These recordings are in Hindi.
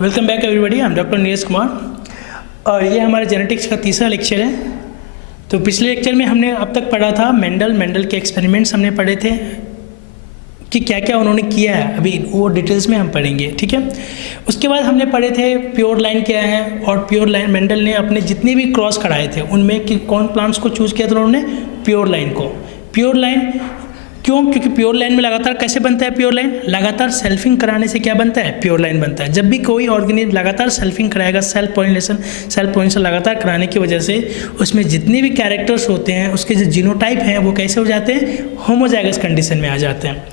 Welcome back everybody, I am doctor Neeraj Kumar और ये हमारे जेनेटिक्स का तीसरा लेक्चर है। तो पिछले लेक्चर में हमने अब तक पढ़ा था मेंडल के एक्सपेरिमेंट्स हमने पढ़े थे कि क्या क्या उन्होंने किया है, अभी वो डिटेल्स में हम पढ़ेंगे, ठीक है। उसके बाद हमने पढ़े थे प्योर लाइन क्या है, और प्योर लाइन मेंडल ने अपने जितने भी क्रॉस कराए थे उनमें कि कौन प्लांट्स को चूज़ किया था उन्होंने, प्योर लाइन को। प्योर लाइन क्यों? क्योंकि प्योर लाइन में लगातार कैसे बनता है प्योर लाइन, लगातार सेल्फिंग कराने से क्या बनता है, प्योर लाइन बनता है। जब भी कोई ऑर्गेनिज्म लगातार सेल्फिंग कराएगा, सेल्फ पोलिनेशन लगातार कराने की वजह से उसमें जितने भी कैरेक्टर्स होते हैं उसके जो जीनोटाइप हैं वो कैसे हो जाते हैं, होमोजाइगस कंडीशन में आ जाते हैं,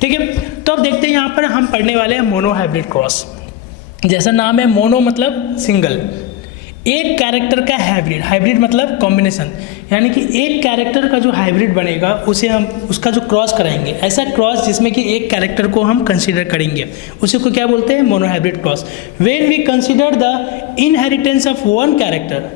ठीक है। तो अब देखते हैं यहाँ पर हम पढ़ने वाले हैं मोनो हाइब्रिड क्रॉस। जैसा नाम है, मोनो मतलब सिंगल, एक कैरेक्टर का हाइब्रिड मतलब कॉम्बिनेशन, यानी कि एक कैरेक्टर का जो हाइब्रिड बनेगा उसे हम उसका जो क्रॉस कराएंगे, ऐसा क्रॉस जिसमें कि एक कैरेक्टर को हम कंसीडर करेंगे, उसी को क्या बोलते हैं, mono hybrid cross. When we consider the inheritance of one character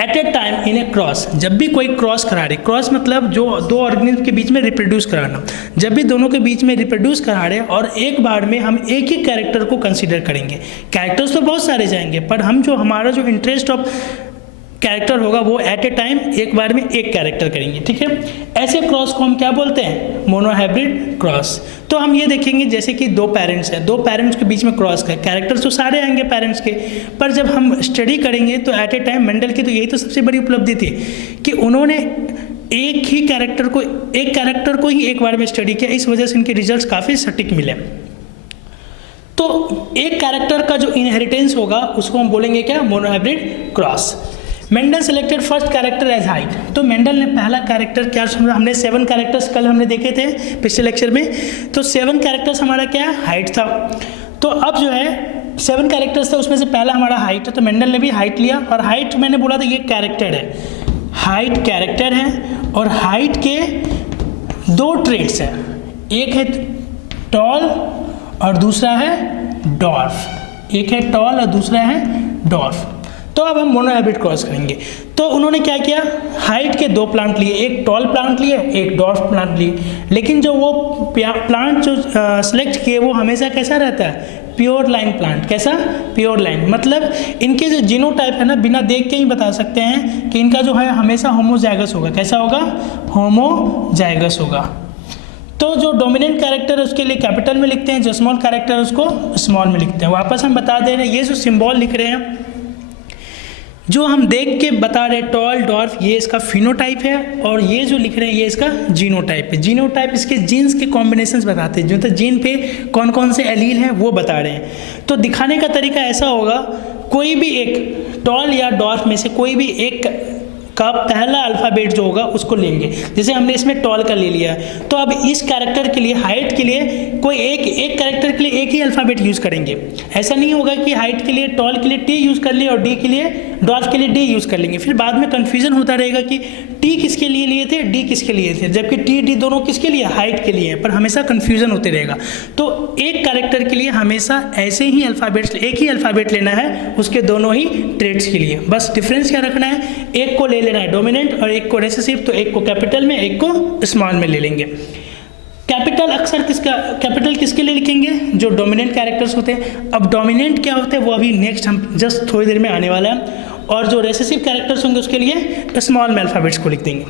at a time in a cross, जब भी कोई क्रॉस करा रहे, क्रॉस मतलब जो दो ऑर्गेनिज्म के बीच में रिप्रोड्यूस कराना, जब भी दोनों के बीच में रिप्रोड्यूस करा रहे और एक बार में हम एक ही कैरेक्टर को कंसीडर करेंगे। कैरेक्टर्स तो बहुत सारे जाएंगे पर हम जो हमारा जो इंटरेस्ट ऑफ कैरेक्टर होगा वो एट ए टाइम एक बार में एक कैरेक्टर करेंगे, ठीक है। ऐसे क्रॉस को हम क्या बोलते हैं, मोनोहाइब्रिड क्रॉस। तो हम ये देखेंगे जैसे कि दो पेरेंट्स हैं, दो पेरेंट्स के बीच में क्रॉस का, कैरेक्टर्स तो सारे आएंगे पेरेंट्स के, पर जब हम स्टडी करेंगे तो एट ए टाइम मेंडल की तो यही तो सबसे बड़ी उपलब्धि थी कि उन्होंने एक कैरेक्टर को ही एक बार में स्टडी किया, इस वजह से इनके रिजल्ट काफ़ी सटीक मिले। तो एक कैरेक्टर का जो इनहेरिटेंस होगा उसको हम बोलेंगे क्या, monohybrid cross. Mendel selected first character as height, तो मेंडल ने पहला कैरेक्टर क्या, हमने 7 कैरेक्टर्स कल हमने देखे थे पिछले लेक्चर में, तो 7 कैरेक्टर्स हमारा क्या है, हाइट था। तो अब जो है 7 कैरेक्टर्स था उसमें से पहला हमारा हाइट है, तो मेंडल ने भी हाइट लिया, और हाइट मैंने बोला था ये कैरेक्टर है, हाइट कैरेक्टर है, और हाइट के 2 ट्रेट्स हैं, एक है टॉल और दूसरा है डॉर्फ, एक है टॉल और दूसरा है डॉर्फ। तो अब हम मोनोहाइब्रिड क्रॉस करेंगे। तो उन्होंने क्या किया, हाइट के 2 प्लांट लिए, एक टॉल प्लांट लिए, एक डॉर्फ प्लांट लिए, लेकिन जो वो प्लांट जो सिलेक्ट किए वो हमेशा कैसा रहता है, प्योर लाइन प्लांट। कैसा, प्योर लाइन, मतलब इनके जो जीनोटाइप है ना, बिना देख के ही बता सकते हैं कि इनका जो है हमेशा होमोजाइगस होगा। कैसा होगा, होमोजाइगस होगा। तो जो डोमिनेंट कैरेक्टर है उसके लिए कैपिटल में लिखते हैं, जो स्मॉल कैरेक्टर है उसको स्मॉल में लिखते हैं। वापस हम बता दे रहे हैं, ये जो सिंबल लिख रहे हैं जो हम देख के बता रहे, टॉल डॉर्फ, ये इसका फिनोटाइप है, और ये जो लिख रहे हैं ये इसका जीनोटाइप है। जीनोटाइप इसके जीन्स के कॉम्बिनेशंस बताते हैं, जो तो जीन पे कौन कौन से एलील हैं वो बता रहे हैं। तो दिखाने का तरीका ऐसा होगा, कोई भी एक टॉल या डॉर्फ में से कोई भी एक का पहला अल्फ़ाबेट जो होगा उसको लेंगे। जैसे हमने इसमें टॉल का ले लिया, तो अब इस कैरेक्टर के लिए, हाइट के लिए कोई एक कैरेक्टर के लिए एक ही अल्फ़ाबेट यूज़ करेंगे। ऐसा नहीं होगा कि हाइट के लिए, टॉल के लिए टी यूज़ कर लिए और डी के लिए, डॉर्फ के लिए डी यूज़ कर लेंगे, फिर बाद में कन्फ्यूजन होता रहेगा कि टी किसके लिए लिए थे, डी किसके लिए थे, जबकि टी डी दोनों किसके लिए, हाइट के लिए, पर हमेशा कन्फ्यूजन होते रहेगा। तो एक कैरेक्टर के लिए हमेशा ऐसे ही अल्फ़ाबेट्स, एक ही अल्फ़ाबेट लेना है उसके दोनों ही ट्रेड्स के लिए। बस डिफरेंस क्या रखना है, एक को ले लेना है डोमिनेंट और एक को रिसेसिव, तो एक को कैपिटल में एक को स्मॉल में ले लेंगे। कैपिटल अक्सर कैपिटल किसके लिए लिखेंगे, जो डोमिनेंट कैरेक्टर्स होते हैं। अब डोमिनेंट क्या होते हैं वो अभी नेक्स्ट हम जस्ट थोड़ी देर में आने वाला है, और जो रिसेसिव कैरेक्टर्स होंगे उसके लिए स्मॉल में अल्फ़ाबेट्स को लिख देंगे।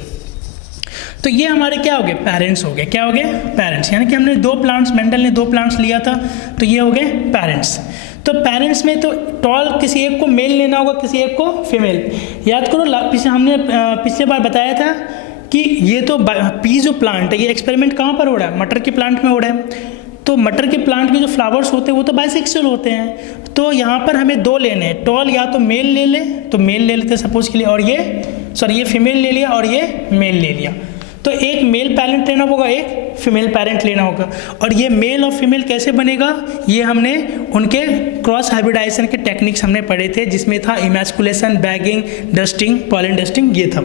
तो ये हमारे क्या हो गए, पेरेंट्स हो गए। क्या हो गए, पेरेंट्स, यानी कि हमने 2 प्लांट्स, मेंडल ने 2 प्लांट्स लिया था, तो ये हो गए पेरेंट्स। तो पेरेंट्स में तो टॉल किसी एक को मेल लेना होगा, किसी एक को फीमेल। याद करो हमने पिछले बार बताया था कि ये तो पी जो प्लांट है, ये एक्सपेरिमेंट कहाँ पर हो रहा है, मटर के प्लांट में हो रहा है। तो मटर के प्लांट के जो फ्लावर्स होते हैं वो तो बाइसेक्सुअल होते हैं, तो यहाँ पर हमें 2 लेने हैं। टॉल या तो मेल ले ले, तो मेल ले लेते सपोज के लिए, और ये फीमेल ले लिया और ये मेल ले लिया। तो एक मेल पेरेंट लेना होगा, एक फीमेल पेरेंट लेना होगा। और ये मेल और फीमेल कैसे बनेगा, ये हमने उनके क्रॉस हाइब्रिडाइजेशन के टेक्निक्स हमने पढ़े थे, जिसमें था emasculation, bagging, dusting, pollen dusting, ये था।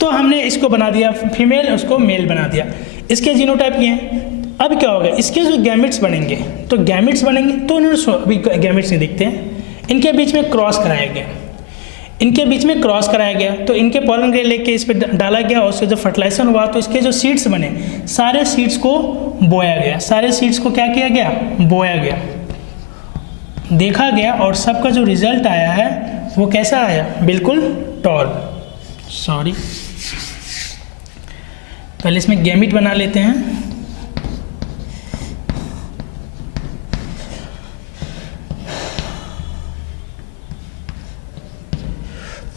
तो हमने इसको बना दिया फीमेल, उसको मेल बना दिया। इसके जीनोटाइप ये हैं। अब क्या होगा, इसके जो गैमेट्स बनेंगे, तो गैमेट्स बनेंगे, तो उन्होंने अभी गैमेट्स नहीं दिखते हैं, इनके बीच में क्रॉस कराया गया, इनके बीच में क्रॉस कराया गया, तो इनके पॉलन ग्रेन लेके इस पर डाला गया, और उससे जो फर्टिलाइजेशन हुआ तो इसके जो सीड्स बने, सारे सीड्स को बोया गया, सारे सीड्स को क्या किया गया, बोया गया। देखा गया और सबका जो रिजल्ट आया है वो कैसा आया, बिल्कुल टॉल। सॉरी, पहले इसमें गैमिट बना लेते हैं।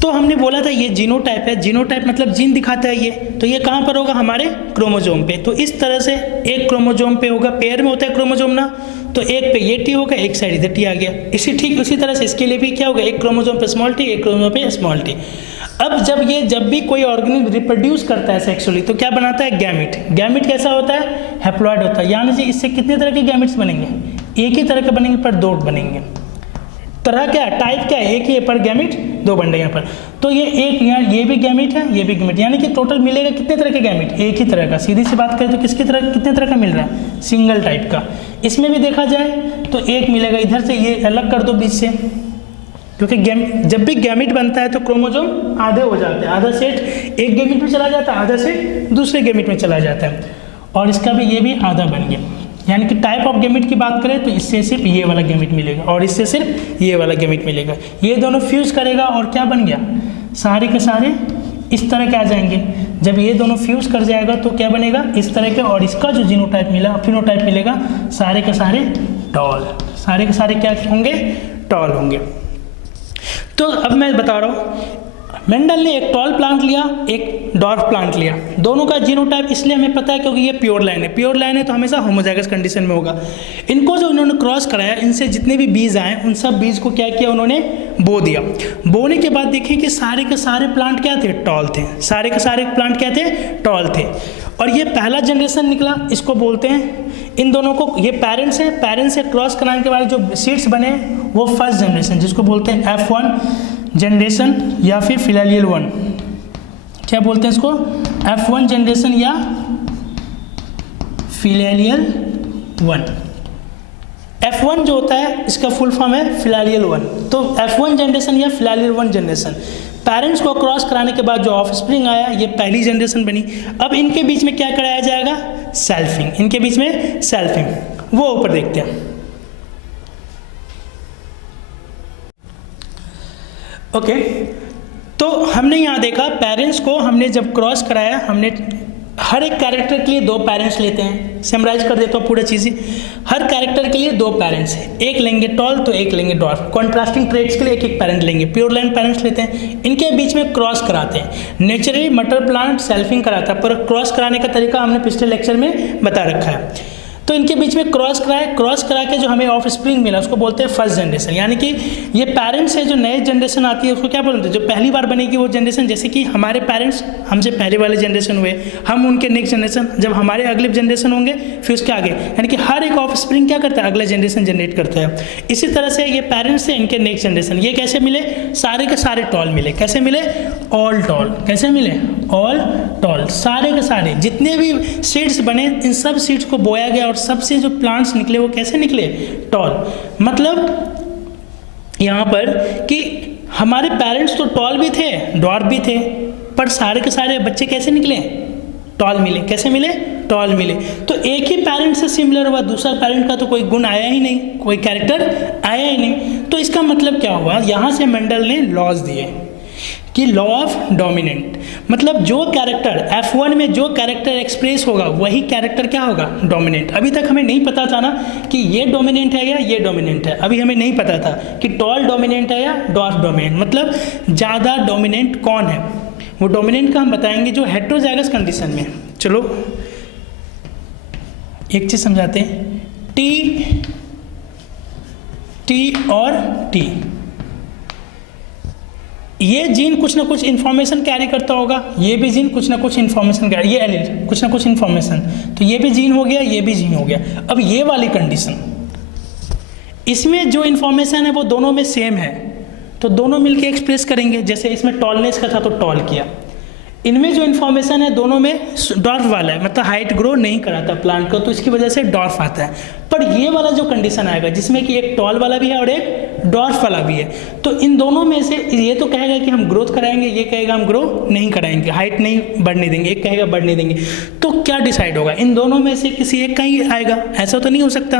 तो हमने बोला था ये जीनोटाइप है, जीनोटाइप मतलब जीन दिखाता है ये, तो ये कहाँ पर होगा, हमारे क्रोमोजोम पे। तो इस तरह से एक क्रोमोजोम पे होगा, पेयर में होता है क्रोमोजोम ना, तो एक पे ये टी होगा, एक साइड इधर टी आ गया। उसी तरह से इसके लिए भी क्या होगा, एक क्रोमोजोम पे स्मॉल टी, एक क्रोमोजोम पे स्मॉल टी। अब जब भी कोई ऑर्गेनिज्म रिप्रोड्यूस करता है सेक्सुअली तो क्या बनाता है, गैमिट। गैमिट कैसा होता है, हैप्लॉइड होता है, यानी कि इससे कितने तरह के गैमिट्स बनेंगे, एक ही तरह के बनेंगे पर दो बनेंगे। तरह क्या है, टाइप क्या है, एक ही है पर गैमिट दो बन रहे यहाँ पर। तो ये एक यहाँ ये भी गैमिट है, ये भी गैमिट, यानी कि टोटल मिलेगा कितने तरह के गैमिट, एक ही तरह का। सीधी सी बात करें तो कितने तरह का मिल रहा है, सिंगल टाइप का। इसमें भी देखा जाए तो एक मिलेगा, इधर से ये अलग कर दो बीच से, क्योंकि जब भी गैमिट बनता है तो क्रोमोजोम आधे हो जाते हैं, आधा सेट एक गैमिट में चला जाता है, आधा सेट दूसरे गैमिट में चला जाता है, और इसका भी ये भी आधा बन गया। यानी कि टाइप ऑफ गैमिट की बात करें तो इससे सिर्फ ये वाला गैमिट मिलेगा और इससे सिर्फ ये वाला गैमिट मिलेगा। ये दोनों फ्यूज करेगा और क्या बन गया, सारे के सारे इस तरह के आ जाएंगे। जब ये दोनों फ्यूज कर जाएगा तो क्या बनेगा, इस तरह के, और इसका जो जीनोटाइप मिला, फिनोटाइप मिलेगा, सारे के सारे टॉल, सारे के सारे क्या होंगे, टॉल होंगे। तो अब मैं बता रहा हूँ, मेंडल ने एक टॉल प्लांट लिया, एक डॉर्फ प्लांट लिया, दोनों का जीनोटाइप इसलिए हमें पता है क्योंकि ये प्योर लाइन है। प्योर लाइन है तो हमेशा होमोजाइगस कंडीशन में होगा। इनको जो इन्होंने क्रॉस कराया, इनसे जितने भी बीज आए उन सब बीज को क्या किया, उन्होंने बो दिया। बोने के बाद देखिए कि सारे के सारे प्लांट क्या थे, टॉल थे। सारे के सारे प्लांट क्या थे, टॉल थे। और ये पहला जनरेशन निकला, इसको बोलते हैं, इन दोनों को, ये पेरेंट्स है, पेरेंट्स से क्रॉस कराने के बाद जो सीड्स बने वो फर्स्ट जनरेशन, जिसको बोलते हैं F1 जनरेशन या फिर फिलालियल 1, क्या बोलते हैं इसको, F1 जनरेशन या फिलालियल 1। F1 जो होता है इसका फुल फॉर्म है फिलालियल 1। तो F1 जनरेशन या फिलालियल 1 जनरेशन, पेरेंट्स को क्रॉस कराने के बाद जो ऑफस्प्रिंग आया, ये पहली जनरेशन बनी। अब इनके बीच में क्या कराया जाएगा, सेल्फिंग, इनके बीच में सेल्फिंग, वो ऊपर देखते हैं। ओके, तो हमने यहाँ देखा पेरेंट्स को हमने जब क्रॉस कराया, हमने हर एक कैरेक्टर के लिए दो पेरेंट्स लेते हैं। समराइज कर देता हूँ पूरा चीज़ें, हर कैरेक्टर के लिए दो पेरेंट्स हैं, एक लेंगे टॉल तो एक लेंगे डॉर्फ। कॉन्ट्रास्टिंग ट्रेट्स के लिए एक एक पेरेंट लेंगे, प्योर लाइन पेरेंट्स लेते हैं, इनके बीच में क्रॉस कराते हैं। नेचुरली मटर प्लांट सेल्फिंग कराता है, पर क्रॉस कराने का तरीका हमने पिछले लेक्चर में बता रखा है। तो इनके बीच में क्रॉस करा के जो हमें ऑफ स्प्रिंग मिला उसको बोलते हैं फर्स्ट जनरेशन। यानी कि ये पेरेंट्स है, जो नए जनरेशन आती है उसको क्या बोलते हैं, जो पहली बार बनेगी वो जनरेशन। जैसे कि हमारे पेरेंट्स हमसे पहले वाले जनरेशन हुए, हम उनके नेक्स्ट जनरेशन, जब हमारे अगले जनरेशन होंगे फिर उसके आगे, यानी कि हर एक ऑफ स्प्रिंग क्या करता है, अगला जनरेशन जनरेट करता है। इसी तरह से ये पेरेंट्स है, इनके नेक्स्ट जनरेशन। ये कैसे मिले, सारे के सारे टॉल मिले। कैसे मिले, ऑल टॉल। कैसे मिले, ऑल टॉल। सारे के सारे जितने भी सीड्स बने, इन सब सीड्स को बोया गया और सबसे जो प्लांट्स निकले वो कैसे निकले, टॉल। मतलब यहाँ पर कि हमारे पेरेंट्स तो टॉल भी थे, डॉर्फ भी थे, पर सारे के सारे बच्चे कैसे निकले, टॉल मिले। कैसे मिले, टॉल मिले। तो एक ही पेरेंट से सिमिलर हुआ, दूसरा पेरेंट का तो कोई गुण आया ही नहीं, कोई कैरेक्टर आया ही नहीं। तो इसका मतलब क्या हुआ, यहाँ से मेंडल ने लॉज दिए कि लॉ ऑफ डोमिनेंट, मतलब जो कैरेक्टर F1 में जो कैरेक्टर एक्सप्रेस होगा वही कैरेक्टर क्या होगा, डोमिनेंट। अभी तक हमें नहीं पता था ना कि ये डोमिनेंट है या ये डोमिनेंट है, अभी हमें नहीं पता था कि टॉल डोमिनेंट है या डॉर्फ डोमिनेंट, मतलब ज़्यादा डोमिनेंट कौन है। वो डोमिनेंट का हम बताएंगे जो हेटेरोजाइगस कंडीशन में। चलो एक चीज़ समझाते हैं, टी और टी, ये जीन कुछ ना कुछ इन्फॉर्मेशन कैरी करता होगा, ये भी जीन कुछ ना कुछ इन्फॉर्मेशन कैरी, ये एलील कुछ ना कुछ इन्फॉर्मेशन, तो ये भी जीन हो गया, ये भी जीन हो गया। अब ये वाली कंडीशन, इसमें जो इन्फॉर्मेशन है वो दोनों में सेम है, तो दोनों मिलके एक्सप्रेस करेंगे। जैसे इसमें टॉलनेस का था तो टॉल किया, इनमें जो इन्फॉर्मेशन है दोनों में डॉर्फ वाला है, मतलब हाइट ग्रो नहीं कराता प्लांट को, तो इसकी वजह से डॉर्फ आता है। पर ये वाला जो कंडीशन आएगा जिसमें कि एक टॉल वाला भी है और एक डॉर्फ वाला भी है, तो इन दोनों में से ये तो कहेगा कि हम ग्रोथ कराएंगे, ये कहेगा हम ग्रो नहीं कराएंगे, हाइट नहीं बढ़ने देंगे, एक कहेगा बढ़ने देंगे। तो क्या डिसाइड होगा, इन दोनों में से किसी एक का ही आएगा, ऐसा तो नहीं हो सकता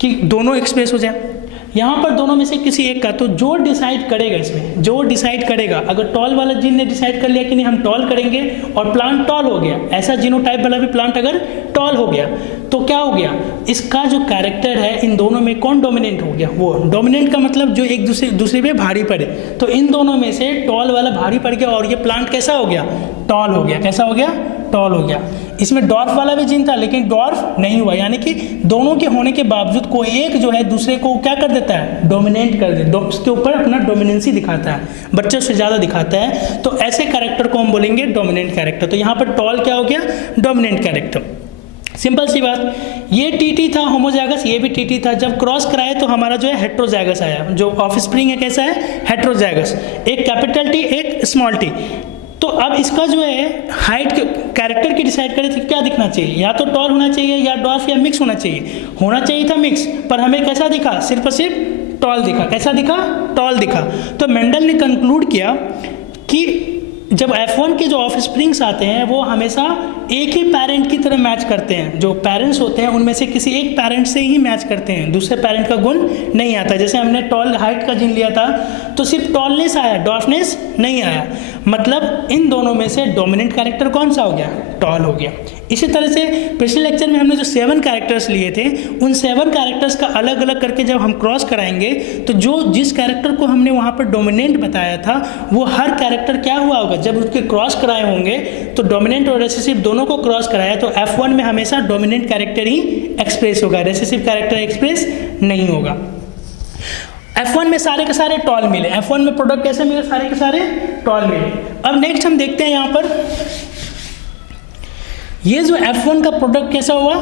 कि दोनों एक्सप्रेस हो जाए। यहाँ पर दोनों में से किसी एक का, तो जो डिसाइड करेगा इसमें, जो डिसाइड करेगा, अगर टॉल वाला जीन ने डिसाइड कर लिया कि नहीं हम टॉल करेंगे और प्लांट टॉल हो गया, ऐसा जीनोटाइप वाला भी प्लांट अगर टॉल हो गया तो क्या हो गया, इसका जो कैरेक्टर है इन दोनों में कौन डोमिनेंट हो गया, वो डोमिनेंट का मतलब जो एक दूसरे पे भारी पड़े, तो इन दोनों में से टॉल वाला भारी पड़ गया और ये प्लांट कैसा हो गया, टॉल हो गया। कैसा हो गया, टॉल हो गया। इसमें डॉर्फ वाला भी जीन था लेकिन डॉर्फ नहीं हुआ, यानी कि दोनों के होने के बावजूद कोई एक जो है दूसरे को क्या कर देता है, डोमिनेट कर देता है, उसके ऊपर अपना डोमिनेंसी दिखाता है, बच्चों से ज़्यादा दिखाता है, तो ऐसे कैरेक्टर को हम बोलेंगे डोमिनेंट कैरेक्टर। तो यहाँ पर टॉल क्या हो गया, डोमिनेंट कैरेक्टर। सिंपल सी बात, ये टीटी था होमोजाइगस, ये भी टीटी था, जब क्रॉस कराए तो हमारा जो है हेट्रोजाइगस आया, जो ऑफस्प्रिंग है कैसा है, हेट्रोजाइगस, एक कैपिटल टी एक स्मॉल टी। तो अब इसका जो है हाइट कैरेक्टर की डिसाइड करें तो क्या दिखना चाहिए, या तो टॉल होना चाहिए या डॉर्फ या मिक्स होना चाहिए, होना चाहिए था मिक्स, पर हमें कैसा दिखा, सिर्फ और सिर्फ टॉल दिखा। कैसा दिखा, टॉल दिखा। तो मेंडल ने कंक्लूड किया कि जब F1 के जो ऑफ स्प्रिंग्स आते हैं वो हमेशा एक ही पेरेंट की तरह मैच करते हैं, जो पेरेंट्स होते हैं उनमें से किसी एक पेरेंट से ही मैच करते हैं, दूसरे पेरेंट का गुण नहीं आता। जैसे हमने टॉल हाइट का जीन लिया था तो सिर्फ टॉलनेस आया, डॉर्फनेस नहीं आया, मतलब इन दोनों में से डोमिनेंट कैरेक्टर कौन सा हो गया, टॉल हो गया। इसी तरह से पिछले लेक्चर में हमने जो 7 कैरेक्टर्स लिए थे, उन 7 कैरेक्टर्स का अलग अलग करके जब हम क्रॉस कराएंगे तो जो जिस कैरेक्टर को हमने वहाँ पर डोमिनेंट बताया था वो हर कैरेक्टर क्या हुआ होगा, जब उसके क्रॉस कराए होंगे तो डोमिनेंट और रेसेसिव दोनों को क्रॉस कराया तो F1 में हमेशा डोमिनेंट कैरेक्टर ही एक्सप्रेस होगा, रेसेसिव कैरेक्टर एक्सप्रेस नहीं होगा। F1 में सारे के सारे टॉल मिले, F1 में प्रोडक्ट कैसे मिले, सारे के सारे टॉल मिले। अब नेक्स्ट हम देखते हैं यहाँ पर ये जो F1 का प्रोडक्ट कैसा हुआ,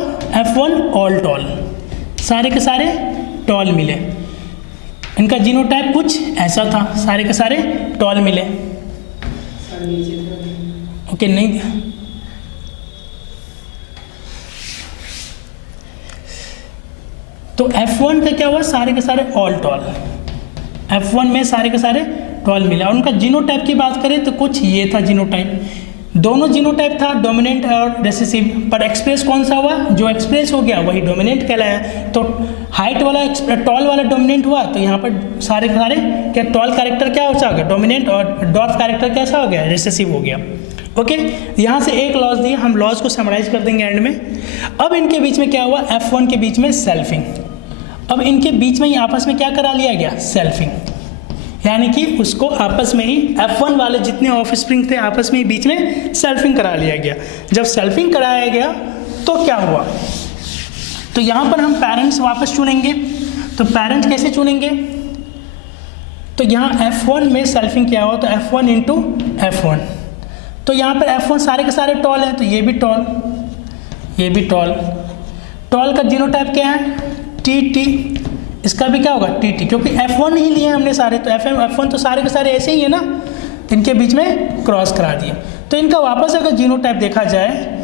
F1 ऑल टॉल, सारे के सारे टॉल मिले। इनका जीनोटाइप कुछ ऐसा था, सारे के सारे टॉल मिले। ओके नहीं, तो F1 का क्या हुआ, सारे के सारे ऑल टॉल, F1 में सारे के सारे टॉल मिला। और उनका जीनोटाइप की बात करें तो कुछ ये था जीनोटाइप, दोनों जीनोटाइप था डोमिनेंट और रेसेसिव, पर एक्सप्रेस कौन सा हुआ, जो एक्सप्रेस हो गया वही डोमिनेंट कहलाया। तो हाइट वाला टॉल वाला डोमिनेंट हुआ तो यहाँ पर सारे के सारे क्या टॉल कैरेक्टर क्या हो जाएगा, डोमिनेंट, और डॉर्फ कैरेक्टर कैसा हो गया, रेसेसिव हो गया। ओके, यहाँ से एक लॉज दिया, हम लॉज को समराइज कर देंगे एंड में। अब इनके बीच में क्या हुआ, F1 के बीच में सेल्फिंग, अब इनके बीच में ही आपस में क्या करा लिया गया, सेल्फिंग, यानी कि उसको आपस में ही F1 वाले जितने ऑफ स्प्रिंग थे आपस में ही बीच में सेल्फिंग करा लिया गया। जब सेल्फिंग कराया गया तो क्या हुआ, तो यहाँ पर हम पेरेंट्स वापस चुनेंगे, तो पेरेंट्स कैसे चुनेंगे, तो यहाँ F1 में सेल्फिंग क्या हुआ, तो F1 इंटू F1, तो यहाँ पर F1 सारे के सारे टॉल हैं, तो ये भी टॉल, ये भी टॉल। टॉल का जीनोटाइप क्या है, TT, इसका भी क्या होगा, TT, क्योंकि F1 ही लिए हमने सारे, तो F1 तो सारे के सारे ऐसे ही है ना, इनके बीच में क्रॉस करा दिए। तो इनका वापस अगर जीनोटाइप देखा जाए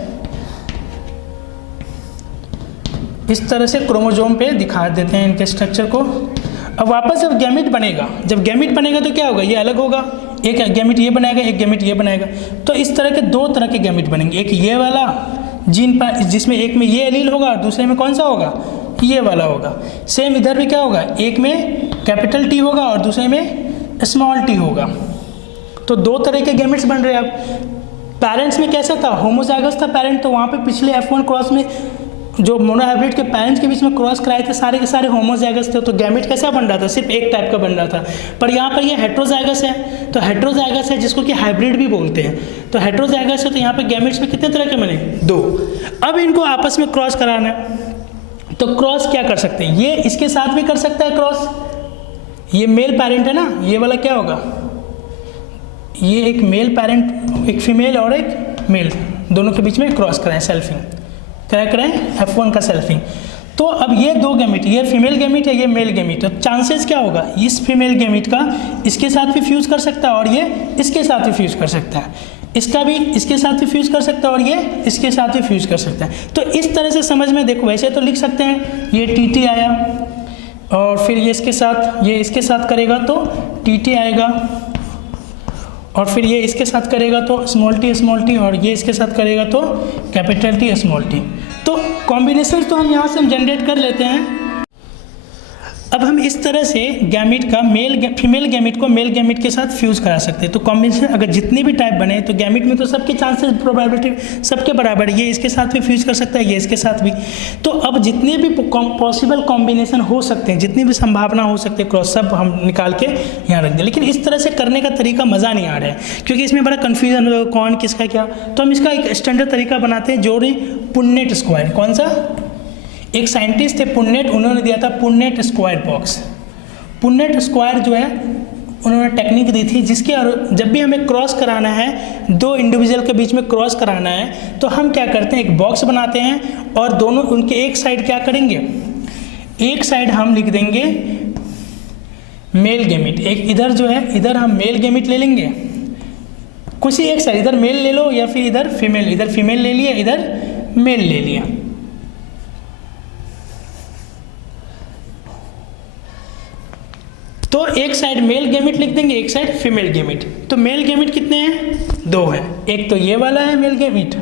इस तरह से क्रोमोसोम पे दिखा देते हैं इनके स्ट्रक्चर को। अब वापस जब गैमेट बनेगा, जब गैमेट बनेगा तो क्या होगा, ये अलग होगा, एक गैमेट ये बनाएगा, एक गैमेट ये बनाएगा, तो इस तरह के 2 तरह के गैमेट बनेंगे, एक ये वाला जीन पर जिसमें एक में ये एलील होगा और दूसरे में कौन सा होगा, ये वाला होगा। सेम इधर भी क्या होगा, एक में कैपिटल T होगा और दूसरे में स्मॉल t होगा। तो 2 तरह के गैमेट्स बन रहे हैं। अब पेरेंट्स में कैसा था, होमोजाइगस था पेरेंट, तो वहाँ पे पिछले F1 क्रॉस में जो मोनोहाइब्रिड के पेरेंट्स के बीच में क्रॉस कराए थे सारे के सारे होमोजाइगस थे, तो गैमेट कैसा बन रहा था, सिर्फ एक टाइप का बन रहा था। पर यहाँ पर ये हेट्रोजाइगस है, तो हेट्रोजाइगस है जिसको कि हाइब्रिड भी बोलते हैं, तो हेट्रोजाइगस है, तो यहाँ पे गैमेट्स में कितने तरह के बने, 2। अब इनको आपस में क्रॉस कराना है, तो क्रॉस क्या कर सकते हैं, ये इसके साथ भी कर सकता है क्रॉस, ये मेल पेरेंट है ना, ये वाला क्या होगा, ये एक मेल पेरेंट, एक फीमेल और एक मेल, दोनों के बीच में क्रॉस कराएं, सेल्फिंग क्या कराएं, F1 का सेल्फिंग। तो अब ये 2 गैमेट, ये फीमेल गैमेट है, ये मेल गैमेट, तो चांसेस क्या होगा, इस फीमेल गैमेट का इसके साथ भी फ्यूज़ कर सकता है और ये इसके साथ भी फ्यूज़ कर सकता है, इसका भी इसके साथ भी फ्यूज़ कर सकता है और ये इसके साथ भी फ्यूज़ कर सकता है। तो इस तरह से समझ में देखो, वैसे तो लिख सकते हैं ये TT आया और फिर ये इसके साथ, ये इसके साथ करेगा तो TT आएगा, और फिर ये इसके साथ करेगा तो स्मॉल t, और ये इसके साथ करेगा तो कैपिटल T, स्मॉल t। तो कॉम्बिनेशन तो हम यहाँ से जनरेट कर लेते हैं। अब हम इस तरह से गैमिट का फीमेल गैमिट को मेल गैमिट के साथ फ्यूज़ करा सकते हैं। तो कॉम्बिनेशन अगर जितने भी टाइप बने तो गैमिट में तो सबके चांसेस प्रोबेबिलिटी सबके बराबर, ये इसके साथ भी फ्यूज़ कर सकता है, ये इसके साथ भी। तो अब जितने भी पॉसिबल कॉम्बिनेशन हो सकते हैं, जितनी भी संभावना हो सकती है क्रॉस, सब हम निकाल के यहाँ रख दें। लेकिन इस तरह से करने का तरीका मज़ा नहीं आ रहा है, क्योंकि इसमें बड़ा कन्फ्यूजन होगा कौन किसका क्या। तो हम इसका एक स्टैंडर्ड तरीका बनाते हैं, जोड़े पुन्नेट स्क्वायर। कौन सा? एक साइंटिस्ट थे पुन्नेट, उन्होंने दिया था पुन्नेट स्क्वायर बॉक्स। पुन्नेट स्क्वायर जो है उन्होंने टेक्निक दी थी, जिसके जब भी हमें क्रॉस कराना है, दो इंडिविजुअल के बीच में क्रॉस कराना है, तो हम क्या करते हैं, एक बॉक्स बनाते हैं और दोनों उनके एक साइड क्या करेंगे, एक साइड हम लिख देंगे मेल गैमिट, एक इधर जो है इधर हम मेल गैमिट ले लेंगे, कुछ ही एक साइड इधर मेल ले लो या फिर इधर फीमेल ले लिया, इधर मेल ले लिया। तो एक साइड मेल गैमिट लिख देंगे, एक साइड फीमेल गैमिट। तो मेल गैमिट कितने हैं? 2 है। एक तो ये वाला है मेल गैमिट,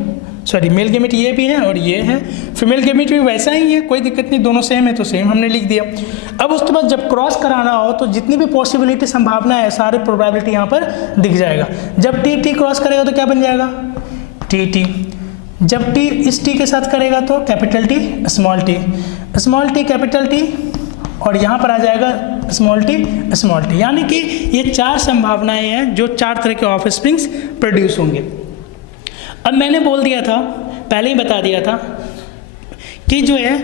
मेल गैमिट ये भी है और ये है। फीमेल गैमिट भी वैसा ही है, कोई दिक्कत नहीं, दोनों सेम है तो सेम हमने लिख दिया। अब उसके बाद जब क्रॉस कराना हो तो जितनी भी पॉसिबिलिटी संभावना है, सारे प्रोबेबिलिटी यहाँ पर दिख जाएगा। जब टी क्रॉस करेगा तो क्या बन जाएगा? टी। जब टी इस टी के साथ करेगा तो capital T small T capital T, और यहाँ पर आ जाएगा स्मॉल टी। यानी कि ये 4 संभावनाएं हैं जो 4 तरह के ऑफस्प्रिंग्स प्रोड्यूस होंगे। अब मैंने बोल दिया था, पहले ही बता दिया था कि जो है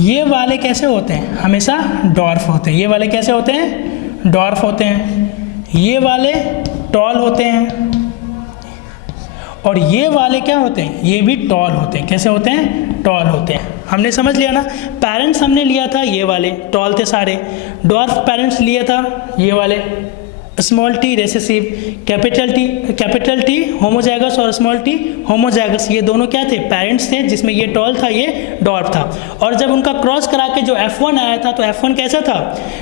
ये वाले कैसे होते हैं, हमेशा डॉर्फ होते हैं। ये वाले कैसे होते हैं? डॉर्फ होते हैं। ये वाले टॉल होते हैं और ये वाले क्या होते हैं? ये भी टॉल होते हैं। कैसे होते हैं? टॉल होते हैं। हमने समझ लिया ना। पेरेंट्स हमने लिया था ये वाले, टॉल थे सारे। डॉर्फ पेरेंट्स लिया था ये वाले, small T recessive, capital T homozygous और स्मॉल टी होमोजाइगस, ये दोनों क्या थे? पेरेंट्स थे, जिसमें ये टॉल था, ये डॉर्फ था। और जब उनका क्रॉस करा के जो F1 आया था तो F1 कैसा था?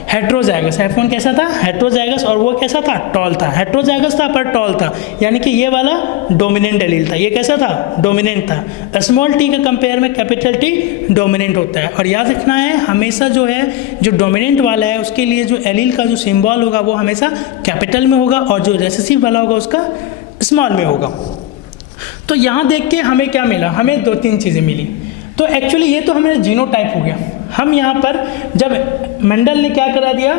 हेट्रोजाइगस। F1 कैसा था? हेट्रोजाइगस। और वो कैसा था? टॉल था। हेट्रोजाइगस था पर टॉल था, यानी कि ये वाला डोमिनेंट एलील था। ये कैसा था? डोमिनेंट था। स्मॉल टी के कंपेयर में कैपिटल टी डोमिनेंट होता है। और याद रखना है, हमेशा जो है जो डोमिनेंट वाला है उसके लिए जो एलील का जो सिंबल होगा वो हमेशा कैपिटल में होगा और जो रेसेसिव वाला होगा उसका स्मॉल में होगा। तो यहाँ देख के हमें क्या मिला? हमें 2-3 चीज़ें मिली। तो एक्चुअली ये तो हमें जीनोटाइप हो गया। हम यहाँ पर जब मेंडल ने क्या करा दिया,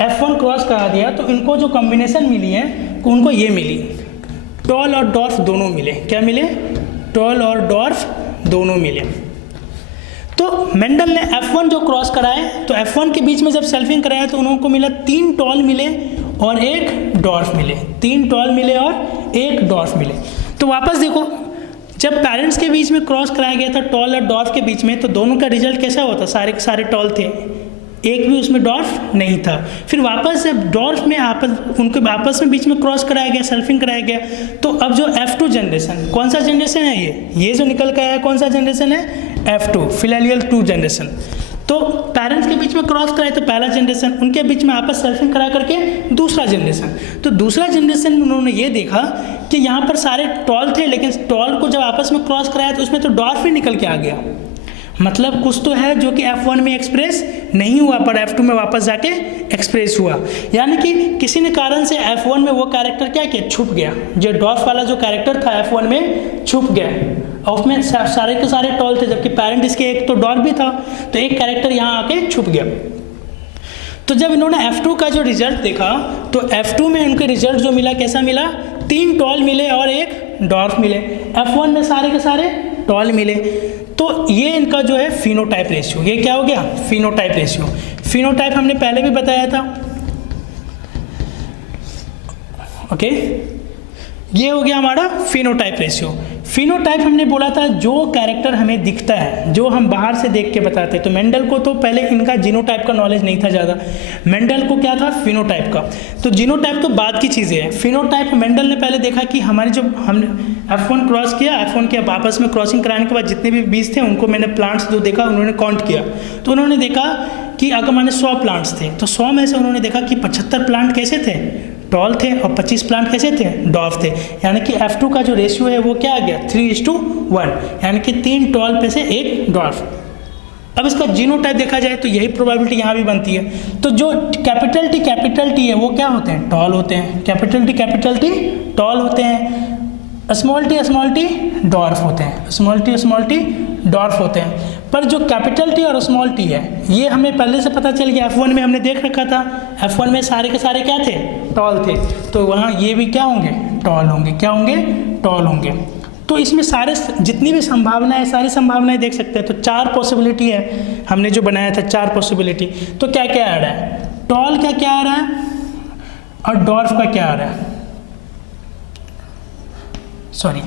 F1 क्रॉस करा दिया, तो इनको जो कॉम्बिनेशन मिली है उनको ये मिली, टॉल और डॉर्फ दोनों मिले। क्या मिले? टॉल और डॉर्फ दोनों मिले। तो मेंडल ने F1 जो क्रॉस कराए तो F1 के बीच में जब सेल्फिंग कराया तो उनको मिला 3 टॉल मिले और 1 डॉर्फ मिले। 3 टॉल मिले और 1 डॉर्फ मिले। तो वापस देखो, जब पेरेंट्स के बीच में क्रॉस कराया गया था टॉल और डॉर्फ के बीच में, तो दोनों का रिजल्ट कैसा होता? सारे के सारे टॉल थे, एक भी उसमें डॉर्फ नहीं था। फिर वापस जब डॉर्फ में उनके आपस में बीच में क्रॉस कराया गया, सेल्फिंग कराया गया, तो अब जो F2 जनरेशन, कौन सा जनरेशन है ये जो निकल के आया कौन सा जनरेशन है? F2, फिलेलियल 2 generation. तो पेरेंट्स के बीच में क्रॉस कराए तो पहला जनरेशन, उनके बीच में आपस सेल्फिंग करा करके दूसरा जनरेशन। तो दूसरा जनरेशन में उन्होंने ये देखा कि यहाँ पर सारे टॉल थे, लेकिन टॉल को जब आपस में क्रॉस कराया तो उसमें तो डॉर्फ ही निकल के आ गया। मतलब कुछ तो है जो कि F1 में एक्सप्रेस नहीं हुआ पर F2 में वापस जाके एक्सप्रेस हुआ। यानी कि किसी ने कारण से F1 में वो कैरेक्टर क्या किया? छुप गया। जो डॉर्फ वाला जो कैरेक्टर था F1 में छुप गया और उसमें सारे के सारे टॉल थे, जबकि पेरेंट इसके एक तो डॉर्फ भी था, तो एक कैरेक्टर यहाँ आके छुप गया। तो जब इन्होंने F2 का जो रिजल्ट देखा तो F2 में उनके रिजल्ट जो मिला कैसा मिला? 3 टॉल मिले और 1 डॉर्फ मिले। F1 में सारे के सारे टॉल मिले। तो ये इनका जो है फिनोटाइप रेशियो, ये क्या हो गया? Phenotype ratio. फिनोटाइप हमने पहले भी बताया था। ओके, ये हो गया हमारा फिनोटाइप रेशियो। फिनोटाइप हमने बोला था जो कैरेक्टर हमें दिखता है, जो हम बाहर से देख के बताते हैं। तो मेंडल को तो पहले इनका जीनोटाइप का नॉलेज नहीं था ज़्यादा, मेंडल को क्या था? फिनोटाइप का। तो जीनोटाइप तो बाद की चीज़ें हैं। फिनोटाइप मेंडल ने पहले देखा कि हमारे जो हमने F1 क्रॉस किया, F1 के आपस में क्रॉसिंग कराने के बाद जितने भी बीज थे उनको मैंने प्लांट्स जो देखा उन्होंने काउंट किया। तो उन्होंने देखा कि अगर मैंने 100 प्लांट्स थे तो 100 में से उन्होंने देखा कि 75 प्लांट कैसे थे? टॉल थे और 25 प्लांट कैसे थे? डॉर्फ थे। यानी कि F2 का जो रेशियो है वो क्या आ गया? 3:1, यानी कि 3 टॉल पे से 1 डॉर्फ। अब इसका जीनोटाइप देखा जाए तो यही प्रोबेबिलिटी यहाँ भी बनती है। तो जो कैपिटल टी है वो क्या होते हैं, टॉल होते हैं। कैपिटल टी टॉल होते हैं। स्मॉल टी डॉर्फ होते हैं। स्मॉल टी डॉर्फ होते हैं। पर जो कैपिटल टी और स्मॉल टी है ये हमें पहले से पता चल गया, F1 में हमने देख रखा था। F1 में सारे के सारे क्या थे, टॉल थे। तो वहाँ ये भी क्या होंगे, टॉल होंगे। क्या होंगे, टॉल होंगे। तो इसमें सारे जितनी भी संभावनाएं, सारी संभावनाएं देख सकते हैं। तो 4 पॉसिबिलिटी है हमने जो बनाया था, 4 पॉसिबिलिटी। तो क्या क्या आ रहा है, टॉल का क्या आ रहा है और डॉर्फ का क्या आ रहा है, सॉरी।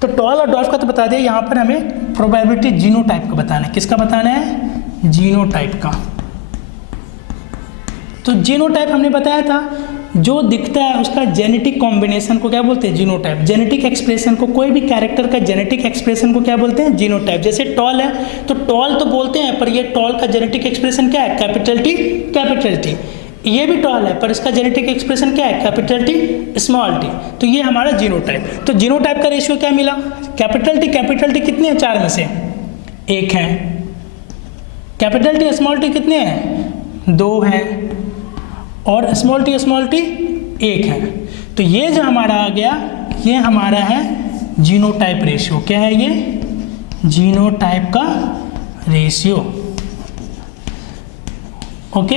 तो टॉल और डॉर्फ का तो बता दिया। यहाँ पर हमें प्रोबेबिलिटी जीनोटाइप का बताना है। किसका बताना है, जीनोटाइप का। तो जीनोटाइप हमने बताया था, जो दिखता है उसका जेनेटिक कॉम्बिनेशन को क्या बोलते हैं, जीनोटाइप। जेनेटिक एक्सप्रेशन को, कोई भी कैरेक्टर का जेनेटिक एक्सप्रेशन को क्या बोलते हैं, जीनोटाइप। जैसे टॉल है तो टॉल तो बोलते हैं, पर ये टॉल का जेनेटिक एक्सप्रेशन क्या है, कैपिटल टी। ये भी टॉल है पर इसका जेनेटिक एक्सप्रेशन क्या है, कैपिटल टी स्मॉल टी। तो ये हमारा जीनोटाइप। तो जीनोटाइप का रेशियो क्या मिला, कैपिटल टी कितने हैं, 4 में से 1 है। कैपिटल टी स्मॉल टी कितने हैं, 2 हैं। और स्मॉल टी 1 है। तो ये जो हमारा आ गया, ये हमारा है जीनोटाइप रेशियो। क्या है ये, जीनोटाइप का रेशियो। ओके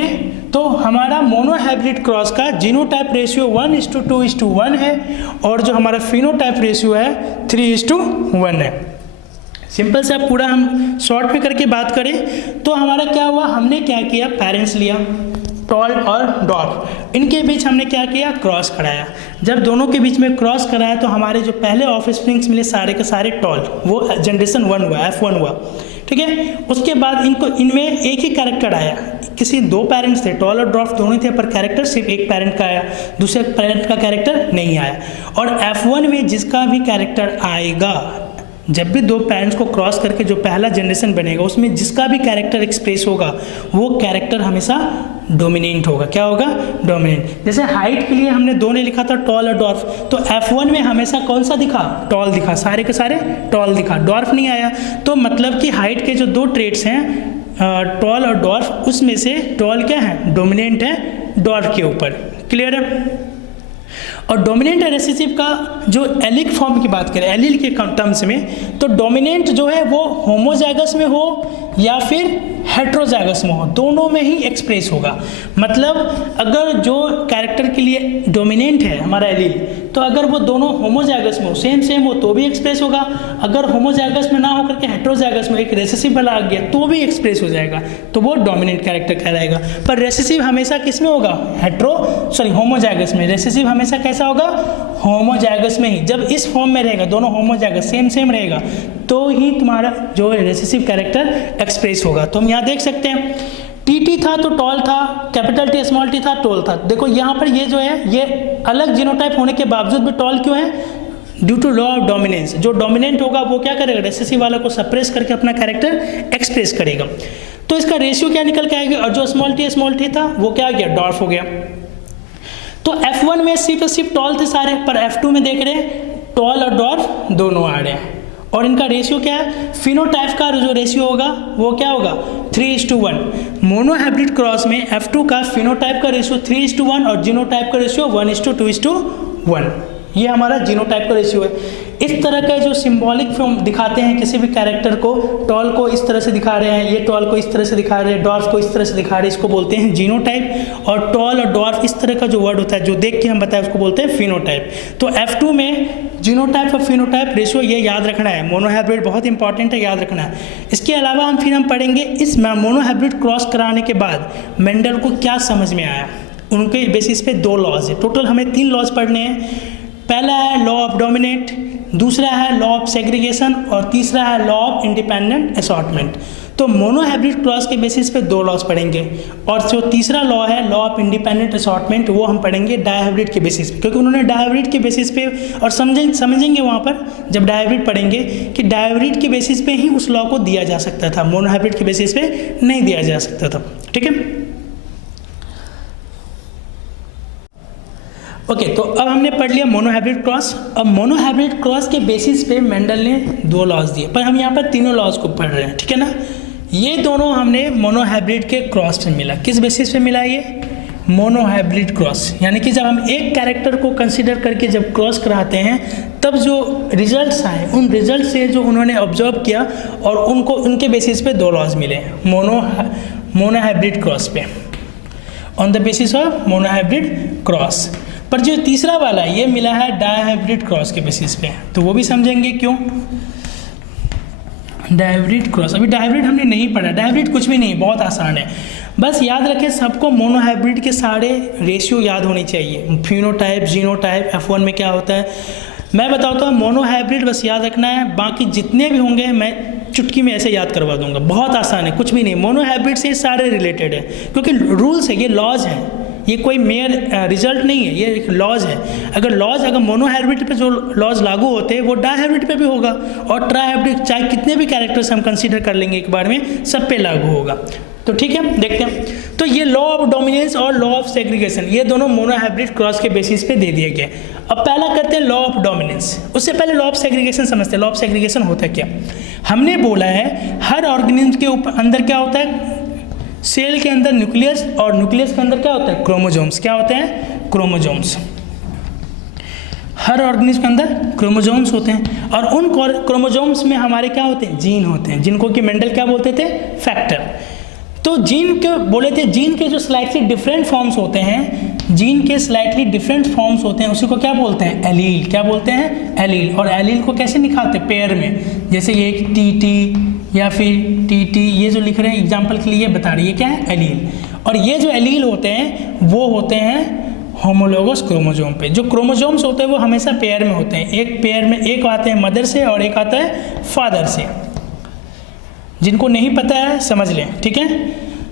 तो हमारा मोनोहाइब्रिड क्रॉस का जीनोटाइप रेशियो 1:2:1 है और जो हमारा फिनोटाइप रेशियो है 3:1 है। सिंपल से अब पूरा हम शॉर्ट में करके बात करें तो हमारा क्या हुआ, हमने क्या किया, पेरेंट्स लिया टॉल और डॉर्फ, इनके बीच हमने क्या किया, क्रॉस कराया। जब दोनों के बीच में क्रॉस कराया तो हमारे जो पहले ऑफस्प्रिंग्स मिले सारे के सारे टॉल, वो जनरेशन 1 हुआ, F1 हुआ, ठीक है। उसके बाद इनमें एक ही कैरेक्टर आया, किसी 2 पेरेंट्स थे, टॉल और डॉर्फ दोनों थे, पर कैरेक्टर सिर्फ एक पेरेंट का आया, दूसरे पेरेंट का कैरेक्टर नहीं आया। और F1 में जिसका भी कैरेक्टर आएगा, जब भी 2 पेरेंट्स को क्रॉस करके जो पहला जनरेशन बनेगा उसमें जिसका भी कैरेक्टर एक्सप्रेस होगा वो कैरेक्टर हमेशा डोमिनेंट होगा। क्या होगा, डोमिनेंट। जैसे हाइट के लिए हमने 2 ने लिखा था, टॉल और डॉर्फ, तो F1 में हमेशा कौन सा दिखा, टॉल दिखा, सारे के सारे टॉल दिखा, डॉर्फ नहीं आया। तो मतलब कि हाइट के जो 2 ट्रेट्स हैं टॉल और डॉर्फ, उसमें से टॉल क्या है, डोमिनेंट है डॉर्फ के ऊपर। क्लियर है। और डोमिनेंट और रिसेसिव का जो एलिक फॉर्म की बात करें, एलील के टर्म्स में, तो डोमिनेंट जो है वो होमोजाइगस में हो या फिर हेट्रोजाइगस में हो, दोनों में ही एक्सप्रेस होगा। मतलब अगर जो कैरेक्टर के लिए डोमिनेंट है हमारा एलील, तो अगर वो दोनों होमोजाइगस में हो, सेम हो, तो भी एक्सप्रेस होगा। अगर होमोजाइगस में ना होकर के हेट्रोजाइगस में एक रेसेसिव वाला आ गया तो भी एक्सप्रेस हो जाएगा, तो वो डोमिनेंट कैरेक्टर कहलाएगा। पर रेसेसिव हमेशा किस में होगा, होमोजाइगस में। रेसेसिव हमेशा कैसा होगा, होमोजाइगस में ही। जब इस फॉर्म में रहेगा, दोनों होमोजाइगस सेम रहेगा, तो ही तुम्हारा जो रेसेसिव कैरेक्टर एक्सप्रेस होगा। तो हम यहाँ देख सकते हैं टी था तो टॉल था, कैपिटल टी स्मॉल टी था, टॉल था। देखो यहाँ पर ये जो है ये अलग जीनोटाइप होने के बावजूद भी टॉल क्यों है, due to law of dominance. जो डोमिनेंट होगा वो क्या करेगा, रेसेसिव वाला को सप्रेस करके अपना कैरेक्टर एक्सप्रेस करेगा। तो इसका रेशियो क्या निकल के आएगा, और जो स्मॉल टी था वो क्या आ गया, डॉर्फ हो गया। तो F1 में सिर्फ टॉल थे सारे, पर F2 में देख रहे हैं टॉल और डॉर्फ दोनों आ रहे हैं। और इनका रेशियो क्या है, फिनोटाइप का जो रेशियो होगा वो क्या होगा, 3:1। मोनोहाइब्रिड क्रॉस में F2 का फिनोटाइप का रेशियो 3:1 और जीनोटाइप का रेशियो 1:2:1। ये हमारा जीनोटाइप का रेशियो है। इस तरह का जो सिंबॉलिक फॉर्म दिखाते हैं किसी भी कैरेक्टर को, टॉल को इस तरह से दिखा रहे हैं, ये टॉल को इस तरह से दिखा रहे हैं, डॉर्फ को इस तरह से दिखा रहे हैं, इसको बोलते हैं जीनोटाइप। और टॉल और डॉर्फ इस तरह का जो वर्ड होता है जो देख के हम बताएं उसको बोलते हैं फिनोटाइप। तो F2 में जीनोटाइप और फिनोटाइप रेशियो ये याद रखना है। मोनोहाइब्रिड बहुत इंपॉर्टेंट है, याद रखना है। इसके अलावा फिर हम पढ़ेंगे इस मोनोहाइब्रिड क्रॉस कराने के बाद मेंडल को क्या समझ में आया। उनके बेसिस पे 2 लॉज है, टोटल हमें 3 लॉज पढ़ने हैं। पहला है लॉ ऑफ डोमिनेट, दूसरा है लॉ ऑफ सेग्रीगेशन और तीसरा है लॉ ऑफ इंडिपेंडेंट असॉर्टमेंट। तो मोनोहाइब्रिड क्रॉस के बेसिस पे 2 लॉज पढ़ेंगे, और जो तीसरा लॉ है लॉ ऑफ इंडिपेंडेंट असॉर्टमेंट, वो हम पढ़ेंगे डायहाइब्रिड के बेसिस पे, क्योंकि उन्होंने डायहाइब्रिड के बेसिस पे, और समझेंगे वहाँ पर जब डायहाइब्रिड पढ़ेंगे कि डायहाइब्रिड के बेसिस पे ही उस लॉ को दिया जा सकता था, मोनोहाइब्रिड के बेसिस पे नहीं दिया जा सकता था। ठीक है, ओके, तो अब हमने पढ़ लिया मोनोहाइब्रिड क्रॉस। अब मोनोहाइब्रिड क्रॉस के बेसिस पे मेंडल ने 2 लॉज दिए, पर हम यहाँ पर तीनों लॉज को पढ़ रहे हैं, ठीक है ना। ये दोनों हमने मोनोहाइब्रिड के क्रॉस पे मिला। किस बेसिस पे मिला ये? मोनोहाइब्रिड क्रॉस, यानी कि जब हम एक कैरेक्टर को कंसीडर करके जब क्रॉस कराते हैं तब जो रिजल्ट्स आए, उन रिजल्ट से जो उन्होंने ऑब्जर्व किया और उनको उनके बेसिस पे 2 लॉज मिले मोनोहाइब्रिड क्रॉस पे, on the basis of monohybrid cross. पर जो तीसरा वाला ये मिला है डायहाइब्रिड क्रॉस के बेसिस पे, तो वो भी समझेंगे क्यों। डायहाइब्रिड क्रॉस, अभी डायहाइब्रिड हमने नहीं पढ़ा। डायहाइब्रिड कुछ भी नहीं, बहुत आसान है। बस याद रखें सबको मोनोहाइब्रिड के सारे रेशियो याद होनी चाहिए। फिनोटाइप, जीनोटाइप, F1 में क्या होता है मैं बताता हूँ। मोनोहाइब्रिड बस याद रखना है, बाकी जितने भी होंगे मैं चुटकी में ऐसे याद करवा दूंगा। बहुत आसान है, कुछ भी नहीं। मोनोहाइब्रिड से सारे रिलेटेड है, क्योंकि रूल्स है, ये लॉज हैं, ये कोई मेयर रिजल्ट नहीं है, ये एक लॉज है। अगर मोनोहाइब्रिड पे जो लॉज लागू होते हैं वो डायहाइब्रिड पे भी होगा, और ट्राइहाइब्रिड चाहे कितने भी कैरेक्टर्स हम कंसीडर कर लेंगे एक बार में, सब पे लागू होगा। तो ठीक है, देखते हैं। तो ये लॉ ऑफ डोमिनेंस और लॉ ऑफ सेग्रीगेशन ये दोनों मोनोहाइब्रिड क्रॉस के बेसिस पे दे दिए गए। अब पहला करते हैं लॉ ऑफ डोमिनेंस, उससे पहले लॉ ऑफ सेग्रीगेशन समझते हैं। लॉ ऑफ सेग्रीगेशन होता है क्या? हमने बोला है हर ऑर्गेनिज्म के ऊपर अंदर क्या होता है, सेल के अंदर न्यूक्लियस, और न्यूक्लियस के अंदर क्या होता है, क्रोमोजोम्स। क्या होते हैं? क्रोमोजोम्स। हर ऑर्गेनिज्म के अंदर क्रोमोजोम्स होते हैं, और उन क्रोमोजोम्स में हमारे क्या होते हैं, जीन होते हैं, जिनको कि मेंडल क्या बोलते थे, फैक्टर। तो जीन के बोले थे, जीन के जो स्लाइटली डिफरेंट फॉर्म्स होते हैं, जीन के स्लाइटली डिफरेंट फॉर्म्स होते हैं, उसी को क्या बोलते हैं, एलील। क्या बोलते हैं? एलील। और एलील को कैसे निकालते हैं, पेयर में। जैसे ये टी या फिर टी, ये जो लिख रहे हैं एग्जाम्पल के लिए बता रही है क्या है, एलील। और ये जो एलील होते हैं वो होते हैं होमोलोगस क्रोमोजोम पे। जो क्रोमोजोम्स होते हैं वो हमेशा पेयर में होते हैं। एक पेयर में एक आते हैं मदर से और एक आता है फादर से। जिनको नहीं पता है समझ लें, ठीक है।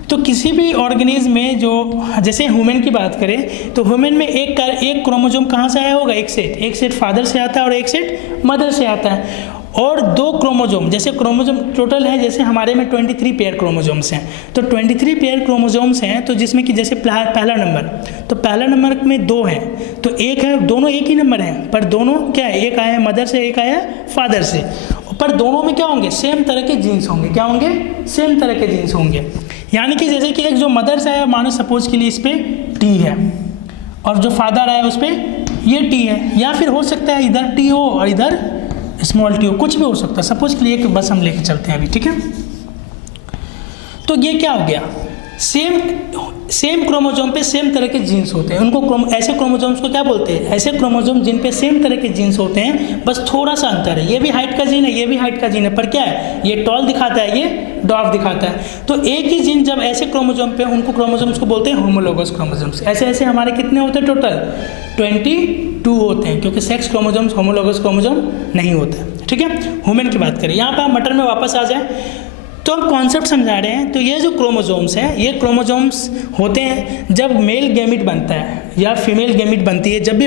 तो किसी भी ऑर्गेनिज्म में जो, जैसे ह्यूमन की बात करें तो ह्यूमन में एक क्रोमोजोम कहाँ से आया होगा, एक सेट फादर से आता है और एक सेट मदर से आता है। और 2 क्रोमोजोम, जैसे क्रोमोजोम टोटल है, जैसे हमारे में 23 पेयर क्रोमोजोम्स हैं, तो 23 पेयर क्रोमोजोम्स हैं, तो जिसमें कि जैसे पहला नंबर, तो पहला नंबर में 2 हैं, तो एक है, दोनों एक ही नंबर हैं, पर दोनों क्या है, एक आया मदर से एक आया फादर से, पर दोनों में क्या होंगे, सेम तरह के जीन्स होंगे। क्या होंगे? सेम तरह के जीन्स होंगे। यानी कि जैसे कि एक जो मदर से आया, मानो सपोज के लिए इस पे टी है, और जो फादर आया उस पर ये टी है, या फिर हो सकता है इधर टी हो और इधर स्मॉल टी हो, कुछ भी हो सकता है। सपोज के लिए एक बस हम लेके चलते हैं अभी, ठीक है। तो ये क्या हो गया, सेम क्रोमोजोम पे सेम तरह के जीन्स होते हैं। उनको ऐसे क्रोमोजोम्स को क्या बोलते हैं, ऐसे क्रोमोजोम जिन पे सेम तरह के जीन्स होते हैं, बस थोड़ा सा अंतर है। ये भी हाइट का जीन है, ये भी हाइट का जीन है, पर क्या है, ये टॉल दिखाता है, ये डॉर्फ दिखाता है। तो एक ही जीन जब ऐसे क्रोमोजोम पे, उनको क्रोमोजोम्स को बोलते हैं होमोलोगस क्रोमोजोम्स। ऐसे ऐसे हमारे कितने होते हैं टोटल, 22 होते हैं, क्योंकि सेक्स क्रोमोजोम्स होमोलोगस क्रोमोजोम नहीं होते, ठीक है। ह्यूमन की बात करें, यहाँ पर हम मटर में वापस आ जाए तो हम कॉन्सेप्ट समझा रहे हैं। तो ये जो क्रोमोजोम्स हैं, ये क्रोमोजोम्स होते हैं जब मेल गैमिट बनता है या फीमेल गैमिट बनती है, जब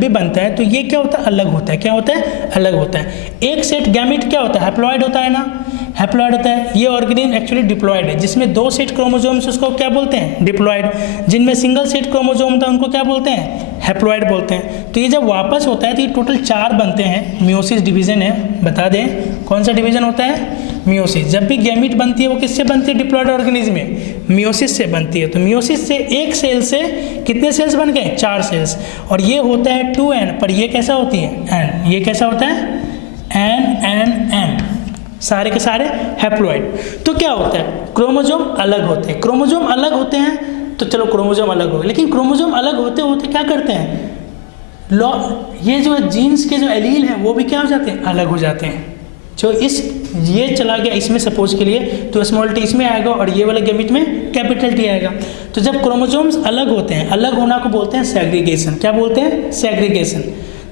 भी बनता है, तो ये क्या होता है, अलग होता है। क्या होता है, अलग होता है। एक सेट गैमिट क्या होता है, हैप्लॉइड होता है ना, हैप्लॉइड होता है। ये ऑर्गेनिज्म एक्चुअली डिप्लॉइड है, जिसमें 2 सेट क्रोमोजोम्स, उसको क्या बोलते हैं, डिप्लॉइड। जिनमें सिंगल सेट क्रोमोजोम था उनको क्या बोलते हैं, हैप्लॉइड बोलते हैं। तो ये जब वापस होता है तो ये टोटल 4 बनते हैं। मियोसिस डिवीजन है, बता दें कौन सा डिवीजन होता है, मियोसिस। जब भी गैमिट बनती है वो किससे बनती है, डिप्लॉइड ऑर्गेनिज्म में, मियोसिस से बनती है। तो मियोसिस से एक सेल से कितने सेल्स बन गए, 4 सेल्स। और ये होता है 2n, पर ये कैसा होती है, n। ये कैसा होता है, n, सारे के सारे हैप्लॉइड। तो क्या होता है, क्रोमोजोम अलग होते हैं। क्रोमोजोम अलग होते हैं तो चलो क्रोमोजोम अलग हो गए, लेकिन क्रोमोजोम अलग होते होते क्या करते हैं, ये जो जीन्स के जो एलील हैं वो भी क्या हो जाते हैं, अलग हो जाते हैं। जो ये चला गया इसमें सपोज के लिए, तो स्मॉल टी इसमें आएगा और ये वाले गैमिट में कैपिटल टी आएगा। तो जब क्रोमोजोम्स अलग होते हैं, अलग होना को बोलते हैं सेग्रीगेशन। क्या बोलते हैं, सेग्रीगेशन।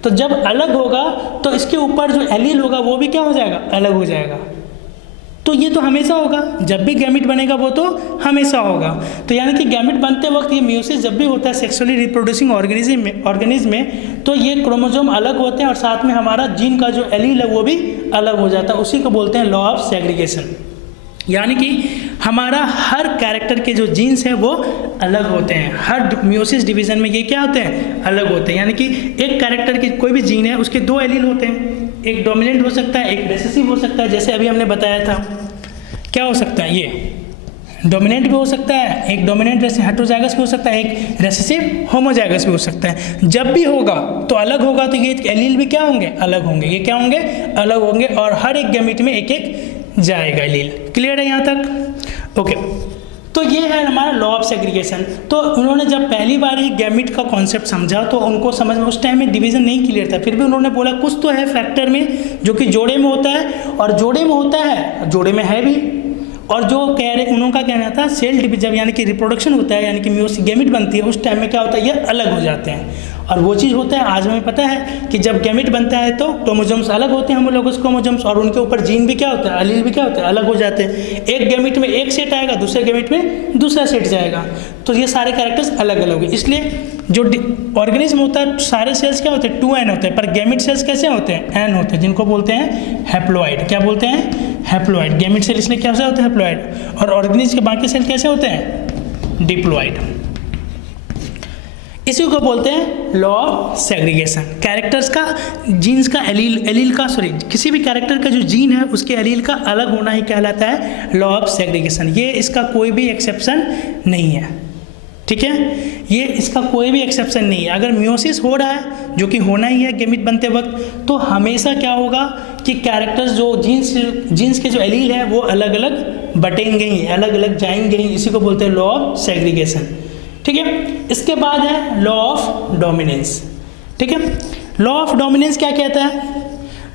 तो जब अलग होगा तो इसके ऊपर जो एलील होगा वो भी क्या हो जाएगा, अलग हो जाएगा। तो ये तो हमेशा होगा, जब भी गैमिट बनेगा वो तो हमेशा होगा। तो यानी कि गैमिट बनते वक्त ये मियोसिस जब भी होता है सेक्सुअली रिप्रोड्यूसिंग ऑर्गेनिज्म में, तो ये क्रोमोजोम अलग होते हैं और साथ में हमारा जीन का जो एलील है वो भी अलग हो जाता है। उसी को बोलते हैं लॉ ऑफ सेग्रीगेशन। यानी कि हमारा हर कैरेक्टर के जो जीन्स है वो अलग होते हैं, हर मियोसिस डिवीजन में ये क्या होते हैं, अलग होते हैं। यानी कि एक कैरेक्टर की कोई भी जीन है उसके दो एलील होते हैं, एक डोमिनेंट हो सकता है, एक रिसेसिव हो सकता है। जैसे अभी हमने बताया था, क्या हो सकता है, ये डोमिनेंट भी हो सकता है, एक डोमिनेंट हेटेरोजाइगस भी हो सकता है, एक रेसेसिव होमोजाइगस भी हो सकता है। जब भी होगा तो अलग होगा, तो ये एलील भी क्या होंगे, अलग होंगे। ये क्या होंगे, अलग होंगे, और हर एक गैमीट में एक एक जाएगा एलील। क्लियर है यहाँ तक? ओके, तो ये है हमारा लॉ ऑफ सेग्रीगेशन। तो उन्होंने जब पहली बार ही गैमीट का कॉन्सेप्ट समझा तो उनको समझ में उस टाइम में डिवीजन नहीं क्लियर था, फिर भी उन्होंने बोला कुछ तो है फैक्टर में जो कि जोड़े में होता है, और जोड़े में होता है, जोड़े में है भी। और जो कह रहे उनका कहना था सेल डिवीजन यानी कि रिप्रोडक्शन होता है, यानी कि मियोसिस गैमीट बनती है, उस टाइम में क्या होता है, ये अलग हो जाते हैं। और वो चीज़ होता है, आज हमें पता है कि जब गैमीट बनता है तो क्रोमोसोम्स अलग होते हैं, होमोलोगस क्रोमोसोम्स, और उनके ऊपर जीन भी क्या होता है, एलील भी क्या होता है, अलग हो जाते हैं। एक गैमीट में एक सेट आएगा, दूसरे गैमीट में दूसरा सेट जाएगा, तो ये सारे कैरेक्टर्स अलग अलग है। इसलिए जो ऑर्गेनिज्म होता है, सारे सेल्स क्या होते हैं, 2n होते हैं, पर गैमीट सेल्स कैसे होते हैं, n होते हैं, जिनको बोलते हैं हैप्लॉइड। क्या बोलते हैं, हैप्लॉइड। गैमीट सेल इसलिए कैसे होते हैं, हैप्लॉइड। और ऑर्गेनिज्म के बाकी सेल कैसे होते हैं, डिप्लॉइड। इसी को बोलते हैं लॉ ऑफ सेग्रीगेशन। कैरेक्टर्स का, जीन्स का एलील का, सॉरी, किसी भी कैरेक्टर का जो जीन है उसके एलील का अलग होना ही कहलाता है लॉ ऑफ सेग्रीगेशन। ये इसका कोई भी एक्सेप्शन नहीं है, ठीक है, ये इसका कोई भी एक्सेप्शन नहीं है। अगर मियोसिस हो रहा है, जो कि होना ही है गैमीट बनते वक्त, तो हमेशा क्या होगा कि कैरेक्टर्स जो जीन्स के जो एलील है वो अलग अलग बटेंगे ही, अलग अलग जाएंगे ही। इसी को बोलते हैं लॉ ऑफ सेग्रीगेशन, ठीक है। इसके बाद है लॉ ऑफ डोमिनेंस, ठीक है। लॉ ऑफ डोमिनेंस क्या कहता है,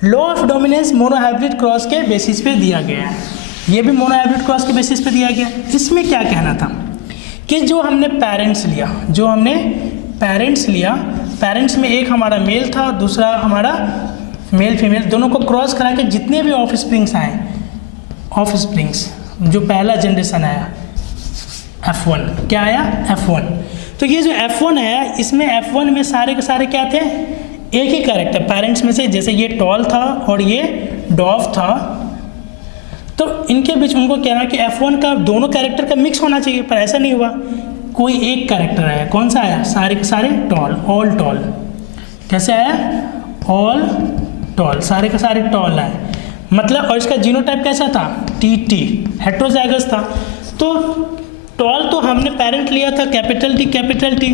law of dominance monohybrid cross के बेसिस पे दिया गया है। ये भी मोनोहाइब्रिड क्रॉस के बेसिस पे दिया गया। इसमें क्या कहना था कि जो हमने पेरेंट्स लिया, पेरेंट्स में एक हमारा मेल था, दूसरा हमारा मेल फीमेल, दोनों को क्रॉस करा के जितने भी ऑफ स्प्रिंग्स आए, ऑफ स्प्रिंग्स जो पहला जनरेशन आया F1, क्या आया, F1। तो ये जो F1 आया, इसमें F1 में सारे के सारे क्या थे, एक ही कैरेक्टर पेरेंट्स में से। जैसे ये टॉल था और ये डॉफ था, तो इनके बीच उनको कहना कि F1 का दोनों कैरेक्टर का मिक्स होना चाहिए, पर ऐसा नहीं हुआ। कोई एक कैरेक्टर आया, कौन सा आया, सारे के सारे टॉल, ऑल टॉल। कैसे आया, ऑल टॉल, सारे के सारे टॉल आए, मतलब। और इसका जीनोटाइप कैसा था, TT, हेटेरोजाइगस था। तो टॉल तो हमने पेरेंट लिया था कैपिटल T,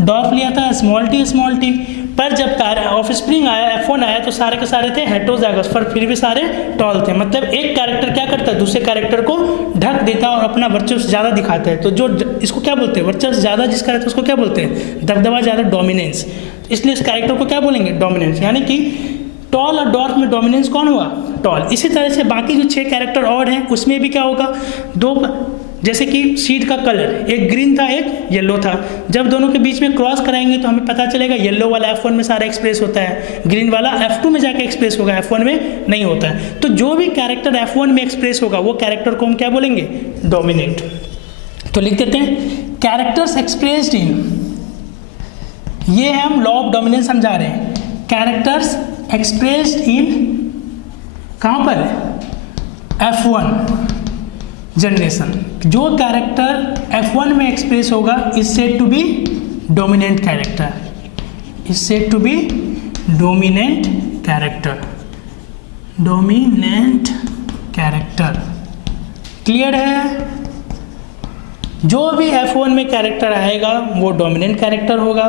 डॉफ लिया था स्मॉल t, पर जब ऑफ स्प्रिंग आया, F1 आया, तो सारे के सारे थे हेटेरोजाइगस, पर फिर भी सारे टॉल थे। मतलब एक कैरेक्टर क्या करता है, दूसरे कैरेक्टर को ढक देता है और अपना वर्चस्व ज़्यादा दिखाता है। तो जो इसको क्या बोलते हैं, वर्चस्व ज़्यादा जिसका रहता है उसको क्या बोलते हैं, दबदबा ज़्यादा, डोमिनेंस। इसलिए इस कैरेक्टर को क्या बोलेंगे, डोमिनेंस। यानी कि टॉल और डॉर्फ में डोमिनेंस कौन हुआ, टॉल। इसी तरह से बाकी जो 6 कैरेक्टर और हैं उसमें भी क्या होगा, दो, जैसे कि सीड का कलर, एक ग्रीन था एक येलो था, जब दोनों के बीच में क्रॉस कराएंगे तो हमें पता चलेगा येलो वाला F1 में सारा एक्सप्रेस होता है, ग्रीन वाला F2 में जाकर एक्सप्रेस होगा, F1 में नहीं होता है। तो जो भी कैरेक्टर F1 में एक्सप्रेस होगा वो कैरेक्टर को हम क्या बोलेंगे, डोमिनेट। तो लिख देते हैं कैरेक्टर्स एक्सप्रेस्ड इन, ये है हम लॉ ऑफ डोमिनेंस समझा रहे हैं। कैरेक्टर्स एक्सप्रेस्ड इन कहाँ पर, F1 जनरेशन। जो कैरेक्टर F1 में एक्सप्रेस होगा is said to be dominant character, is said to be dominant character, dominant character. Clear है, जो भी F1 में कैरेक्टर आएगा वो डोमिनेंट कैरेक्टर होगा।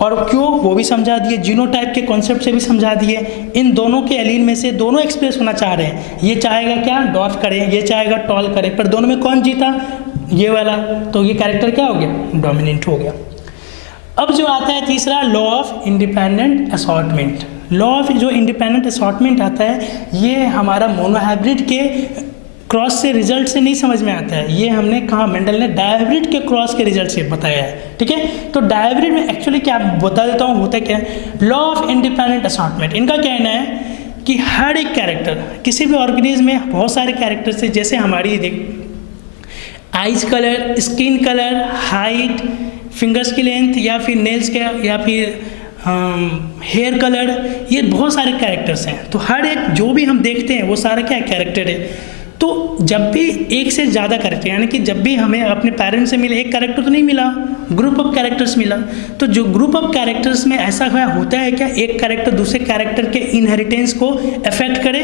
और क्यों, वो भी समझा दिए, जीनोटाइप के कॉन्सेप्ट से भी समझा दिए। इन दोनों के एलील में से दोनों एक्सप्रेस होना चाह रहे हैं, ये चाहेगा क्या, डॉर्फ करे, ये चाहेगा टॉल करे, पर दोनों में कौन जीता, ये वाला, तो ये कैरेक्टर क्या हो गया, डोमिनेंट हो गया। अब जो आता है तीसरा, law of independent assortment. Law of जो इंडिपेंडेंट असॉर्टमेंट आता है, ये हमारा मोनोहाइब्रिड के क्रॉस से रिजल्ट से नहीं समझ में आता है, ये हमने कहा मेंडल ने डायहाइब्रिड के क्रॉस के रिजल्ट से बताया है, ठीक है। तो डायहाइब्रिड में एक्चुअली क्या बता देता हूँ, होता क्या है, लॉ ऑफ इंडिपेंडेंट असॉर्टमेंट। इनका कहना है कि हर एक कैरेक्टर, किसी भी ऑर्गेनिज्म में बहुत सारे कैरेक्टर्स है, जैसे हमारी देख eyes colour, skin colour, height, fingers की लेंथ, या फिर नेल्स के, या फिर हेयर कलर, ये बहुत सारे कैरेक्टर्स हैं। तो हर एक जो भी हम देखते हैं वो सारा क्या कैरेक्टर है। तो जब भी एक से ज़्यादा कैरेक्टर, यानी कि जब भी हमें अपने पेरेंट्स से मिले, एक कैरेक्टर तो नहीं मिला, ग्रुप ऑफ कैरेक्टर्स मिला, तो जो ग्रुप ऑफ कैरेक्टर्स में ऐसा होता है क्या, एक कैरेक्टर दूसरे कैरेक्टर के इनहेरिटेंस को अफेक्ट करे?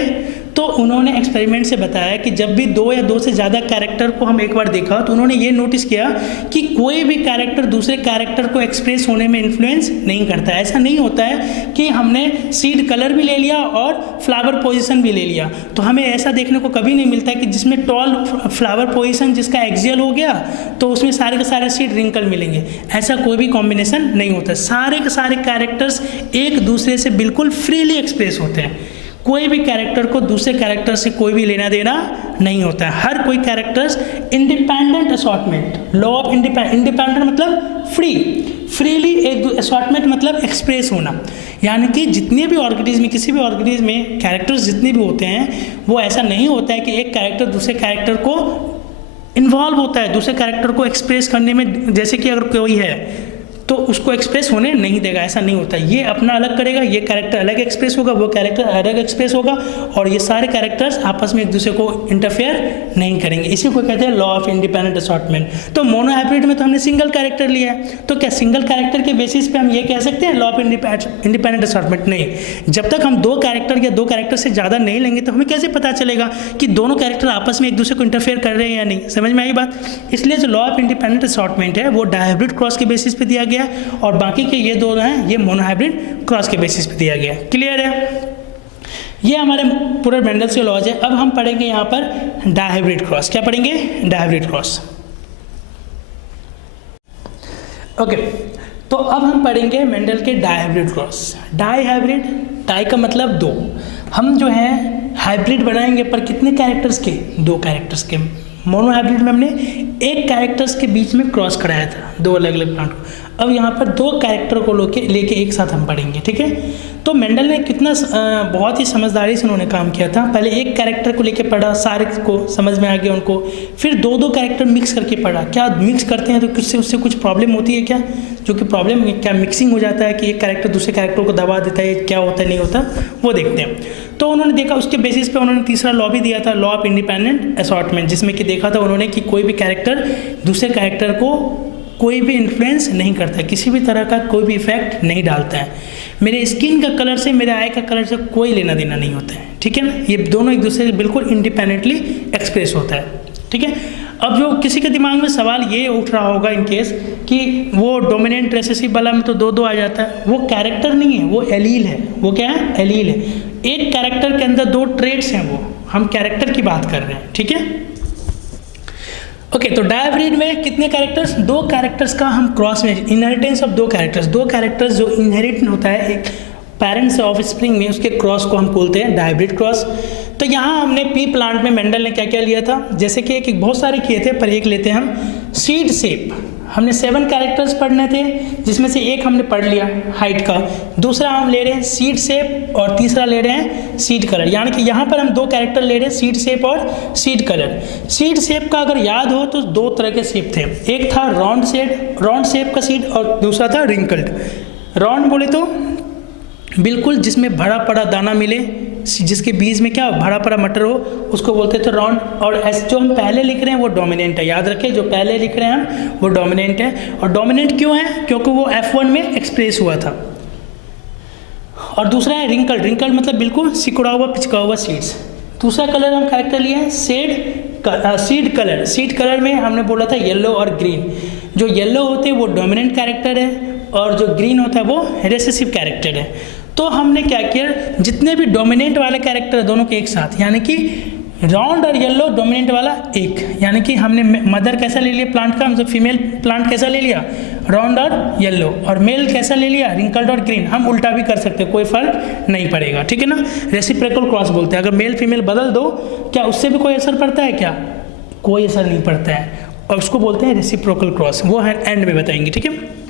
तो उन्होंने एक्सपेरिमेंट से बताया कि जब भी 2 या 2 से ज़्यादा कैरेक्टर को हम एक बार देखा तो उन्होंने ये नोटिस किया कि कोई भी कैरेक्टर दूसरे कैरेक्टर को एक्सप्रेस होने में इन्फ्लुएंस नहीं करता है। ऐसा नहीं होता है कि हमने सीड कलर भी ले लिया और फ्लावर पोजीशन भी ले लिया, तो हमें ऐसा देखने को कभी नहीं मिलता है कि जिसमें टॉल फ्लावर पोजीशन जिसका एक्सियल हो गया तो उसमें सारे के सारे सीड रिंकल मिलेंगे। ऐसा कोई भी कॉम्बिनेशन नहीं होता, सारे के सारे कैरेक्टर्स एक दूसरे से बिल्कुल फ्रीली एक्सप्रेस होते हैं। कोई भी कैरेक्टर को दूसरे कैरेक्टर से कोई भी लेना देना नहीं होता है। हर कोई characters independent assortment, law of independent मतलब फ्रीली एक असॉर्टमेंट मतलब एक्सप्रेस होना, यानी कि जितने भी ऑर्गेनिज्म, किसी भी ऑर्गेनिज्म में कैरेक्टर्स जितने भी होते हैं वो ऐसा नहीं होता है कि एक कैरेक्टर दूसरे कैरेक्टर को इन्वॉल्व होता है दूसरे कैरेक्टर को एक्सप्रेस करने में। जैसे कि अगर कोई है तो उसको एक्सप्रेस होने नहीं देगा, ऐसा नहीं होता। ये अपना अलग करेगा, ये कैरेक्टर अलग एक्सप्रेस होगा, वो कैरेक्टर अलग एक्सप्रेस होगा, और ये सारे कैरेक्टर्स आपस में एक दूसरे को इंटरफेयर नहीं करेंगे। इसी को कहते हैं लॉ ऑफ इंडिपेंडेंट असॉर्टमेंट। तो मोनोहाइब्रिड में तो हमने सिंगल कैरेक्टर लिया है, तो क्या सिंगल कैरेक्टर के बेसिस पे हम ये कह सकते हैं लॉ ऑफ इंडिपेंडेंट असॉर्टमेंट? नहीं। जब तक हम 2 कैरेक्टर या 2 कैरेक्टर से ज़्यादा नहीं लेंगे तो हमें कैसे पता चलेगा कि दोनों कैरेक्टर आपस में एक दूसरे को इंटरफेयर कर रहे हैं या नहीं? समझ में आई बात? इसलिए जो लॉ ऑफ इंडिपेंडेंट असॉर्टमेंट है वो डायहाइब्रिड क्रॉस के बेसिस पे दिया गया और बाकी के ये 2 हैं ये मोनोहाइब्रिड क्रॉस के बेसिस पे दिया गया। क्लियर है? ये हमारे पूरे मेंडल्स के लॉज है। अब हम पढ़ेंगे यहाँ पर डायहाइब्रिड क्रॉस। क्या पढ़ेंगे? Dihybrid cross. ओके, तो अब हम पढ़ेंगे मेंडल के डायहाइब्रिड क्रॉस। डायहाइब्रिड, डाई का मतलब 2, हम जो है हाइब्रिड बनाएंगे पर कितने कैरेक्टर्स के? 2 कैरेक्टर्स के। मोनोहाइब्रिड में हमने एक कैरेक्टर्स के बीच में क्रॉस कराया था, 2 अलग अलग प्लांट को। अब यहाँ पर 2 कैरेक्टर को लेके एक साथ हम पढ़ेंगे, ठीक है? तो मेंडल ने कितना बहुत ही समझदारी से उन्होंने काम किया था। पहले एक कैरेक्टर को लेके पढ़ा, सारे को समझ में आ गया उनको, फिर 2 कैरेक्टर मिक्स करके पढ़ा। क्या मिक्स करते हैं तो किससे उससे कुछ प्रॉब्लम होती है क्या? जो कि प्रॉब्लम क्या मिक्सिंग हो जाता है कि एक कैरेक्टर दूसरे कैरेक्टर को दबा देता है, क्या होता है नहीं होता, वो देखते हैं। तो उन्होंने देखा, उसके बेसिस पे उन्होंने तीसरा लॉ भी दिया था, लॉ ऑफ इंडिपेंडेंट असॉर्टमेंट, जिसमें कि देखा था उन्होंने कि कोई भी कैरेक्टर दूसरे कैरेक्टर को कोई भी इन्फ्लुएंस नहीं करता है, किसी भी तरह का कोई भी इफेक्ट नहीं डालता है। मेरे स्किन का कलर से, मेरे आई का कलर से कोई लेना देना नहीं होता है, ठीक है ना? ये दोनों एक दूसरे से बिल्कुल इंडिपेंडेंटली एक्सप्रेस होता है, ठीक है? अब जो किसी के दिमाग में सवाल ये उठ रहा होगा इन केस कि वो डोमिनेंट रिसेसिव वाला में तो 2 आ जाता है, वो कैरेक्टर नहीं है, वो एलील है। वो क्या है? एलील है। एक कैरेक्टर के अंदर 2 ट्रेट्स हैं, वो हम कैरेक्टर की बात कर रहे हैं, ठीक है? ओके, तो डायहाइब्रिड में कितने कैरेक्टर्स? 2 कैरेक्टर्स का हम क्रॉस में, इनहेरिटेंस ऑफ 2 कैरेक्टर्स, 2 कैरेक्टर्स जो इनहेरिट होता है एक पेरेंट्स से ऑफ स्प्रिंग में, उसके क्रॉस को हम बोलते हैं डायहाइब्रिड क्रॉस। तो यहाँ हमने पी प्लांट में मेंडल ने क्या क्या लिया था? जैसे कि एक बहुत सारे किए थे पर एक लेते हैं हम, सीड शेप। हमने 7 कैरेक्टर्स पढ़ने थे, जिसमें से एक हमने पढ़ लिया हाइट का, दूसरा हम ले रहे हैं सीड शेप, और तीसरा ले रहे हैं सीड कलर। यानी कि यहाँ पर हम 2 कैरेक्टर ले रहे हैं, सीड शेप और सीड कलर। सीड शेप का अगर याद हो तो 2 तरह के शेप थे, एक था राउंड शेप का सीड और दूसरा था रिंकल्ड। राउंड बोले तो बिल्कुल जिसमें भरा पड़ा दाना मिले, जिसके बीज में क्या भरा पड़ा मटर हो, उसको बोलते थे राउंड। और जो हम पहले लिख रहे हैं वो डोमिनेंट है, याद रखें जो पहले लिख रहे हैं हम वो डोमिनेंट है। और डोमिनेंट क्यों है? क्योंकि वो F1 में एक्सप्रेस हुआ था। और दूसरा है रिंकल्ड। रिंकल्ड मतलब बिल्कुल सिकुड़ा हुआ, पिचका हुआ सीड्स। दूसरा कलर हम कैरेक्टर लिया है सीड कलर। सीड कलर में हमने बोला था येलो और ग्रीन। जो येलो होते हैं वो डोमिनेंट कैरेक्टर है और जो ग्रीन होता है वो रिसेसिव कैरेक्टर है। तो हमने क्या किया, जितने भी डोमिनेंट वाले कैरेक्टर है दोनों के एक साथ, यानी कि राउंड और येलो डोमिनेंट वाला एक, यानी कि हमने मदर कैसा ले लिया प्लांट का, मतलब फीमेल प्लांट कैसा ले लिया, राउंड और येलो, और मेल कैसा ले लिया, रिंकल्ड और ग्रीन। हम उल्टा भी कर सकते हैं, कोई फर्क नहीं पड़ेगा, ठीक है ना? रेसिप्रोकल क्रॉस बोलते हैं। अगर मेल फीमेल बदल दो, क्या उससे भी कोई असर पड़ता है? क्या कोई असर नहीं पड़ता है, और उसको बोलते हैं रेसिप्रोकल क्रॉस। वो है एंड में बताएंगे, ठीक है?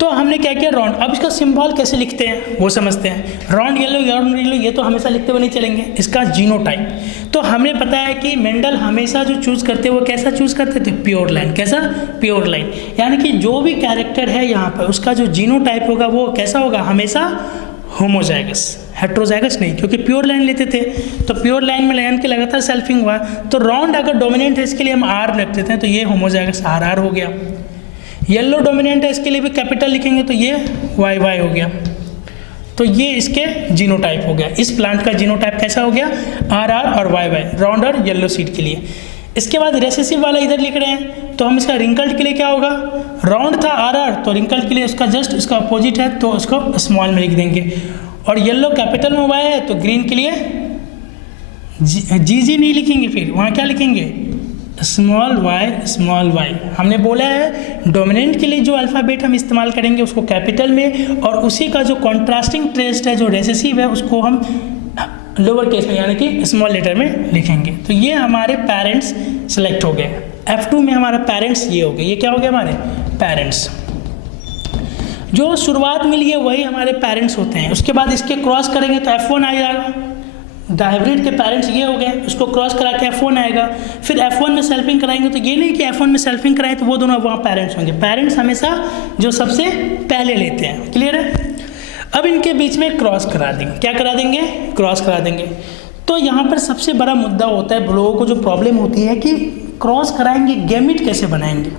तो हमने क्या किया, राउंड। अब इसका सिंबल कैसे लिखते हैं वो समझते हैं। राउंड येलो ये तो हमेशा लिखते हुए नहीं चलेंगे, इसका जीनोटाइप। तो हमें पता है कि मेंडल हमेशा जो चूज़ करते वो कैसा चूज़ करते थे, प्योर लाइन। कैसा? Pure line. यानी कि जो भी कैरेक्टर है यहाँ पर उसका जो जीनोटाइप होगा वो कैसा होगा, हमेशा होमोजाइगस, हेट्रोजाइगस नहीं, क्योंकि प्योर लाइन लेते थे तो प्योर लाइन में लायन के लगातार सेल्फिंग हुआ, तो राउंड अगर डोमिनेंट है इसके लिए हम आर रख देते हैं, तो ये होमोजाइगस आर आर हो गया। येलो डोमिनेंट है इसके लिए भी कैपिटल लिखेंगे तो ये वाई वाई हो गया। तो ये इसके जीनोटाइप हो गया। इस प्लांट का जीनोटाइप कैसा हो गया, आर आर और वाई वाई, राउंड और येलो सीड के लिए। इसके बाद रेसेसिव वाला इधर लिख रहे हैं, तो हम इसका रिंकल्ड के लिए क्या होगा, राउंड था आर आर, तो रिंकल्ड के लिए उसका जस्ट इसका अपोजिट है तो उसको स्मॉल में लिख देंगे। और येलो कैपिटल में वाई है तो ग्रीन के लिए जी जी नहीं लिखेंगे, फिर वहाँ क्या लिखेंगे, स्मॉल वाई। हमने बोला है डोमिनेंट के लिए जो अल्फ़ाबेट हम इस्तेमाल करेंगे उसको कैपिटल में, और उसी का जो कॉन्ट्रास्टिंग टेस्ट है जो रेसेसिव है उसको हम लोअर केस में यानी कि स्मॉल लेटर में लिखेंगे। तो ये हमारे पेरेंट्स सेलेक्ट हो गए। F2 में हमारा पेरेंट्स ये हो गए, ये क्या हो गया हमारे पेरेंट्स। जो शुरुआत मिली है वही हमारे पेरेंट्स होते हैं। उसके बाद इसके क्रॉस करेंगे तो F1 आ जाएगा। हाइब्रिड के पेरेंट्स ये हो गए, उसको क्रॉस करा के F1 आएगा। फिर F1 में सेल्फिंग कराएंगे तो ये नहीं कि F1 में सेल्फिंग कराएं तो वो दोनों वहाँ पेरेंट्स होंगे। पेरेंट्स हमेशा जो सबसे पहले लेते हैं, क्लियर है। अब इनके बीच में क्रॉस करा देंगे, क्या करा देंगे, क्रॉस करा देंगे। तो यहाँ पर सबसे बड़ा मुद्दा होता है, लोगों को जो प्रॉब्लम होती है कि क्रॉस कराएंगे गैमिट कैसे बनाएंगे,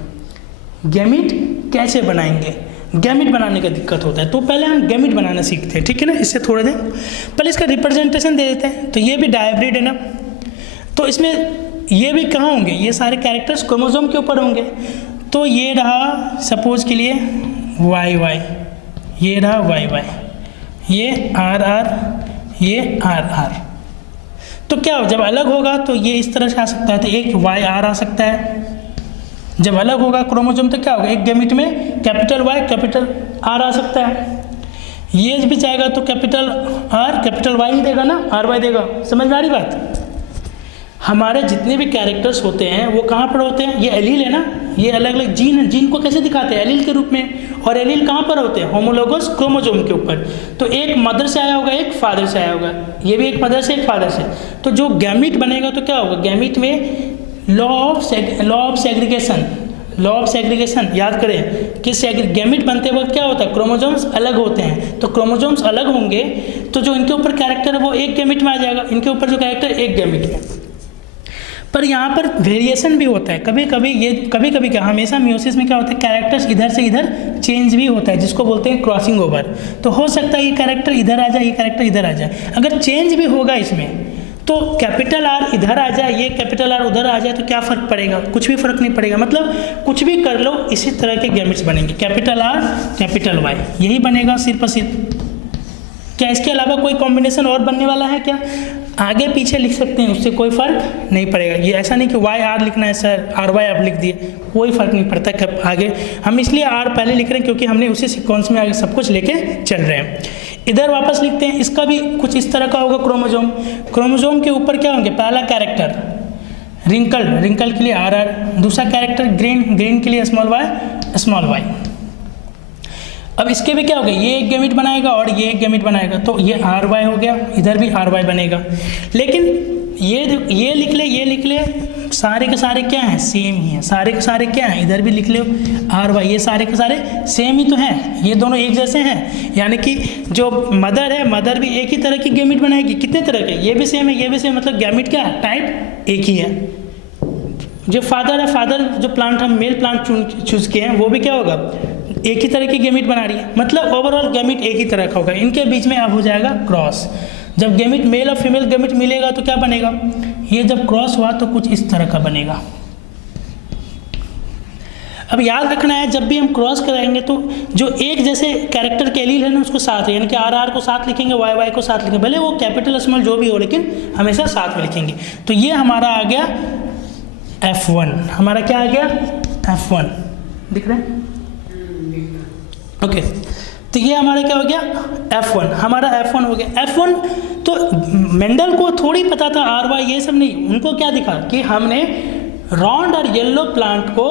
गैमिट कैसे बनाएंगे, गैमिट बनाने का दिक्कत होता है। तो पहले हम गैमिट बनाना सीखते हैं, ठीक है ना। इससे थोड़े देर पहले इसका रिप्रेजेंटेशन दे देते हैं। तो ये भी डायहाइब्रिड है ना, तो इसमें ये भी कहाँ होंगे, ये सारे कैरेक्टर्स क्रोमोसोम के ऊपर होंगे। तो ये रहा सपोज के लिए वाई वाई, ये रहा वाई वाई, ये आर आर, ये आर आर। तो क्या हो, जब अलग होगा तो ये इस तरह से आ सकता है, तो एक वाई आर आ सकता है। जब अलग होगा क्रोमोसोम तो क्या होगा, एक गैमेट में कैपिटल वाई कैपिटल आर आ सकता है। ये भी चाहेगा तो capital R capital why he देगा ना, आर वाई देगा। समझ में आ रही बात। हमारे जितने भी कैरेक्टर्स होते हैं वो कहाँ पर होते हैं, ये एलील है ना, ये अलग अलग जीन है। जीन को कैसे दिखाते हैं, एलील के रूप में। और एलील कहाँ पर होते हैं, होमोलोगस क्रोमोसोम के ऊपर। तो एक मदर से आया होगा, एक फादर से आया होगा, ये भी एक मदर से एक फादर से। तो जो गैमिट बनेगा तो क्या होगा, गैमिट में लॉ ऑफ सेग्रीगेशन याद करें कि गैमिट बनते वक्त क्या होता है, क्रोमोसोम्स अलग होते हैं। तो क्रोमोसोम्स अलग होंगे तो जो इनके ऊपर कैरेक्टर है वो एक गैमिट में आ जाएगा, इनके ऊपर जो कैरेक्टर एक गैमिट में। पर यहाँ पर वेरिएशन भी होता है, कभी कभी क्या, हमेशा मियोसिस में क्या होता है, कैरेक्टर्स इधर से इधर चेंज भी होता है, जिसको बोलते हैं क्रॉसिंग ओवर। तो हो सकता है ये कैरेक्टर इधर आ जाए, ये कैरेक्टर इधर आ जाए। अगर चेंज भी होगा इसमें तो कैपिटल आर इधर आ जाए, ये कैपिटल आर उधर आ जाए तो क्या फ़र्क पड़ेगा, कुछ भी फ़र्क नहीं पड़ेगा। मतलब कुछ भी कर लो इसी तरह के गैमेट्स बनेंगे, कैपिटल आर कैपिटल वाई, यही बनेगा सिर्फ और सिर्फ। क्या इसके अलावा कोई कॉम्बिनेशन और बनने वाला है क्या, आगे पीछे लिख सकते हैं, उससे कोई फ़र्क नहीं पड़ेगा। ये ऐसा नहीं कि वाई आर लिखना है सर, आर वाई आप लिख दिए, कोई फ़र्क नहीं पड़ता। कब आगे हम इसलिए आर पहले लिख रहे हैं क्योंकि हमने उसी सिक्वेंस में आगे सब कुछ लेके चल रहे हैं। इधर वापस लिखते हैं, इसका भी कुछ इस तरह का होगा क्रोमोसोम। क्रोमोसोम के ऊपर क्या होंगे, पहला कैरेक्टर रिंकल के लिए आर आर, दूसरा कैरेक्टर ग्रीन के लिए स्मॉल वाई। अब इसके भी क्या होगा, ये एक गैमेट बनाएगा और ये एक गैमेट बनाएगा, तो ये आर वाई हो गया, इधर भी आर वाई बनेगा। लेकिन ये लिख ले सारे के सारे क्या हैं, सेम ही हैं। सारे के सारे क्या हैं, इधर भी लिख लो आर वाई, ये सारे के सारे सेम ही तो हैं, ये दोनों एक जैसे हैं। यानी कि जो मदर है, मदर भी एक ही तरह की गैमेट बनाएगी। कितने तरह के, ये भी सेम है, ये भी सेम, मतलब गैमेट क्या है, टाइप एक ही है। जो फादर है, फादर जो प्लांट हम मेल प्लांट चूज किए हैं वो भी क्या होगा, एक ही तरह की गैमेट बना रही है। मतलब ओवरऑल गैमेट एक ही तरह का होगा। इनके बीच में अब हो जाएगा क्रॉस। जब गैमेट मेल और फीमेल गैमेट मिलेगा तो क्या बनेगा, ये जब क्रॉस हुआ तो कुछ इस तरह का बनेगा। अब याद रखना है, जब भी हम क्रॉस कराएंगे तो जो एक जैसे कैरेक्टर के एलील है ना उसको साथ, यानी कि आर आर को साथ लिखेंगे, वाई वाई को साथ लिखेंगे, भले वो कैपिटल स्मॉल जो भी हो लेकिन हमेशा साथ में लिखेंगे। तो ये हमारा आ गया F1, हमारा क्या आ गया F1, दिख रहा है ओके। तो ये हमारा क्या हो गया F1, हमारा F1 हो गया। F1 तो मेंडल को थोड़ी पता था आर वाई ये सब नहीं, उनको क्या दिखा कि हमने राउंड और येलो प्लांट को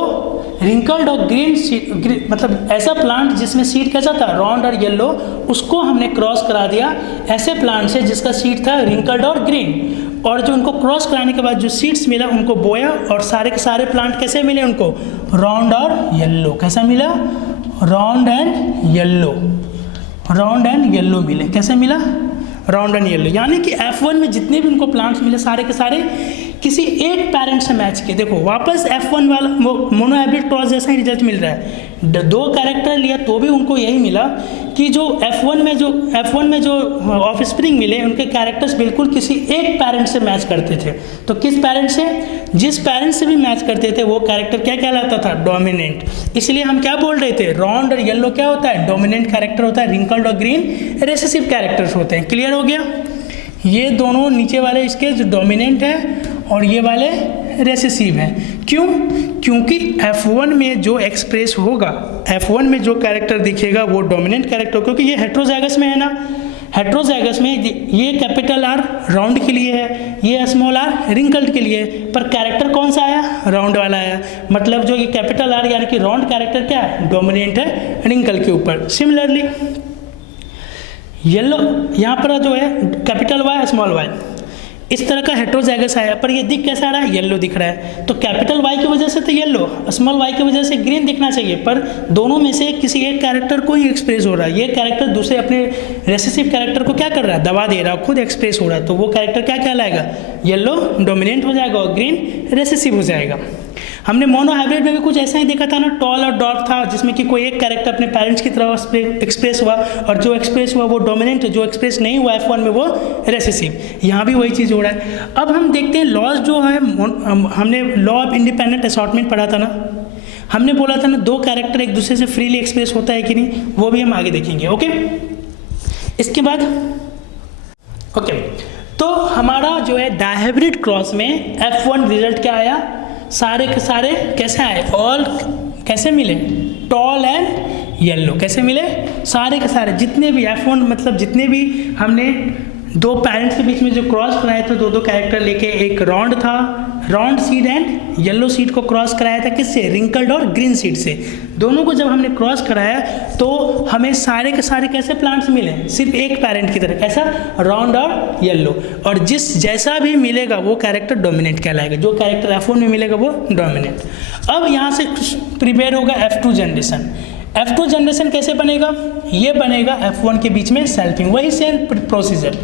रिंकल्ड और ग्रीन मतलब ऐसा प्लांट जिसमें सीड कैसा था, राउंड और येलो, उसको हमने क्रॉस करा दिया ऐसे प्लांट से जिसका सीड था रिंकल्ड और ग्रीन। और जो उनको क्रॉस कराने के बाद जो सीड्स मिला उनको बोया, और सारे के सारे प्लांट कैसे मिले उनको, राउंड और येलो। कैसा मिला, राउंड एंड येलो मिले। कैसे मिला, राउंड एंड येलो, यानी कि F1 में जितने भी उनको प्लांट्स मिले सारे के सारे किसी एक पैरेंट से मैच किए। देखो वापस F1 वाला मोनोहाइब्रिड क्रॉस जैसा ही रिजल्ट मिल रहा है। दो कैरेक्टर लिया तो भी उनको यही मिला कि जो F1 में जो ऑफ स्प्रिंग मिले उनके कैरेक्टर्स बिल्कुल किसी एक पैरेंट से मैच करते थे। तो किस पैरेंट से? जिस पैरेंट से भी मैच करते थे वो कैरेक्टर क्या कहलाता था? डोमिनेंट। इसलिए हम क्या बोल रहे थे? राउंड और येलो क्या होता है? डोमिनेंट कैरेक्टर होता है। रिंकल्ड और ग्रीन रेसेसिव कैरेक्टर्स होते हैं। क्लियर हो गया? ये दोनों नीचे वाले इसके जो डोमिनेंट है और ये वाले रेसेसिव हैं। क्यों? क्योंकि F1 में जो एक्सप्रेस होगा, F1 में जो कैरेक्टर दिखेगा वो डोमिनेंट कैरेक्टर, क्योंकि ये हेट्रोजाइगस में है ना। हेट्रोजाइगस में ये कैपिटल R राउंड के लिए है, ये स्मॉल r रिंकल्ड के लिए है, पर कैरेक्टर कौन सा आया? राउंड वाला आया। मतलब जो ये कैपिटल R यानी कि राउंड कैरेक्टर क्या है? डोमिनेंट है रिंकल के ऊपर। सिमिलरली येलो यहाँ पर जो है कैपिटल Y स्मॉल y, इस तरह का हेट्रोजाइगस आया, पर ये दिख कैसा रहा है? येलो दिख रहा है। तो कैपिटल Y की वजह से तो येलो, स्मॉल y की वजह से ग्रीन दिखना चाहिए, पर दोनों में से किसी एक कैरेक्टर को ही एक्सप्रेस हो रहा है। ये कैरेक्टर दूसरे अपने रेसेसिव कैरेक्टर को क्या कर रहा है? दबा दे रहा है, खुद एक्सप्रेस हो रहा है। तो वो कैरेक्टर क्या कहलाएगा? येलो डोमिनेंट हो जाएगा और ग्रीन रेसेसिव हो जाएगा। हमने मोनोहाइब्रिड में भी कुछ ऐसा ही देखा था ना, टॉल और डॉर्फ था, जिसमें कि कोई एक कैरेक्टर अपने पेरेंट्स की तरफ एक्सप्रेस हुआ और जो एक्सप्रेस हुआ वो डोमिनेंट, जो एक्सप्रेस नहीं हुआ F1 में वो रेसेसिव। यहाँ भी वही चीज़ हो रहा है। अब हम देखते हैं लॉज जो है, हमने लॉ ऑफ इंडिपेंडेंट असॉर्टमेंट पढ़ा था ना, हमने बोला था ना दो कैरेक्टर एक दूसरे से फ्रीली एक्सप्रेस होता है कि नहीं, वो भी हम आगे देखेंगे। ओके, इसके बाद ओके, तो हमारा जो है डायहाइब्रिड क्रॉस में F1 रिजल्ट क्या आया? सारे के सारे कैसे आए? ऑल कैसे मिले? टॉल एंड येलो कैसे मिले? सारे के सारे जितने भी F1 मतलब जितने भी हमने दो पेरेंट्स के बीच में जो क्रॉस कराए थे, दो कैरेक्टर लेके, एक राउंड था, round seed and yellow seed को क्रॉस कराया था किससे? रिंकल्ड और ग्रीन सीड से। दोनों को जब हमने क्रॉस कराया तो हमें सारे के सारे कैसे प्लांट्स मिले? सिर्फ एक पेरेंट की तरह। कैसा? राउंड और येलो। और जिस जैसा भी मिलेगा वो कैरेक्टर डोमिनेंट कहलाएगा। जो कैरेक्टर F1 में मिलेगा वो डोमिनेंट। अब यहाँ से प्रिपेयर होगा F2 जनरेशन। F2 जनरेशन कैसे बनेगा? ये बनेगा F1 के बीच में सेल्फिंग, वही सेम प्रोसीजर।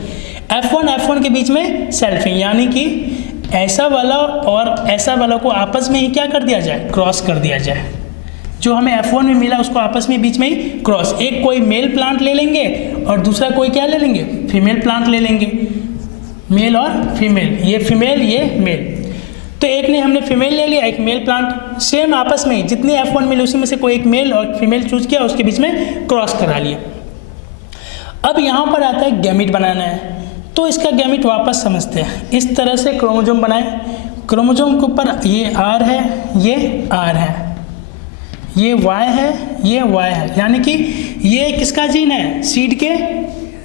F1 के बीच में सेल्फिंग, यानी कि ऐसा वाला और ऐसा वाला को आपस में ही क्या कर दिया जाए? क्रॉस कर दिया जाए। जो हमें F1 में मिला उसको आपस में बीच में ही क्रॉस। एक कोई मेल प्लांट ले लेंगे और दूसरा कोई क्या ले लेंगे? फीमेल प्लांट ले लेंगे। मेल और फीमेल, ये फीमेल ये मेल। तो एक ने हमने फीमेल ले लिया, एक मेल प्लांट, सेम आपस में ही जितने F1 मिले उसी में से कोई एक मेल और फीमेल चूज किया, उसके बीच में क्रॉस करा लिया। अब यहाँ पर आता है गैमिट बनाना है, तो इसका गैमिट वापस समझते हैं। इस तरह से क्रोमोजोम बनाए, क्रोमोजोम के ऊपर ये R है, ये R है, ये Y है, ये Y है, यानी कि ये किसका जीन है? सीड के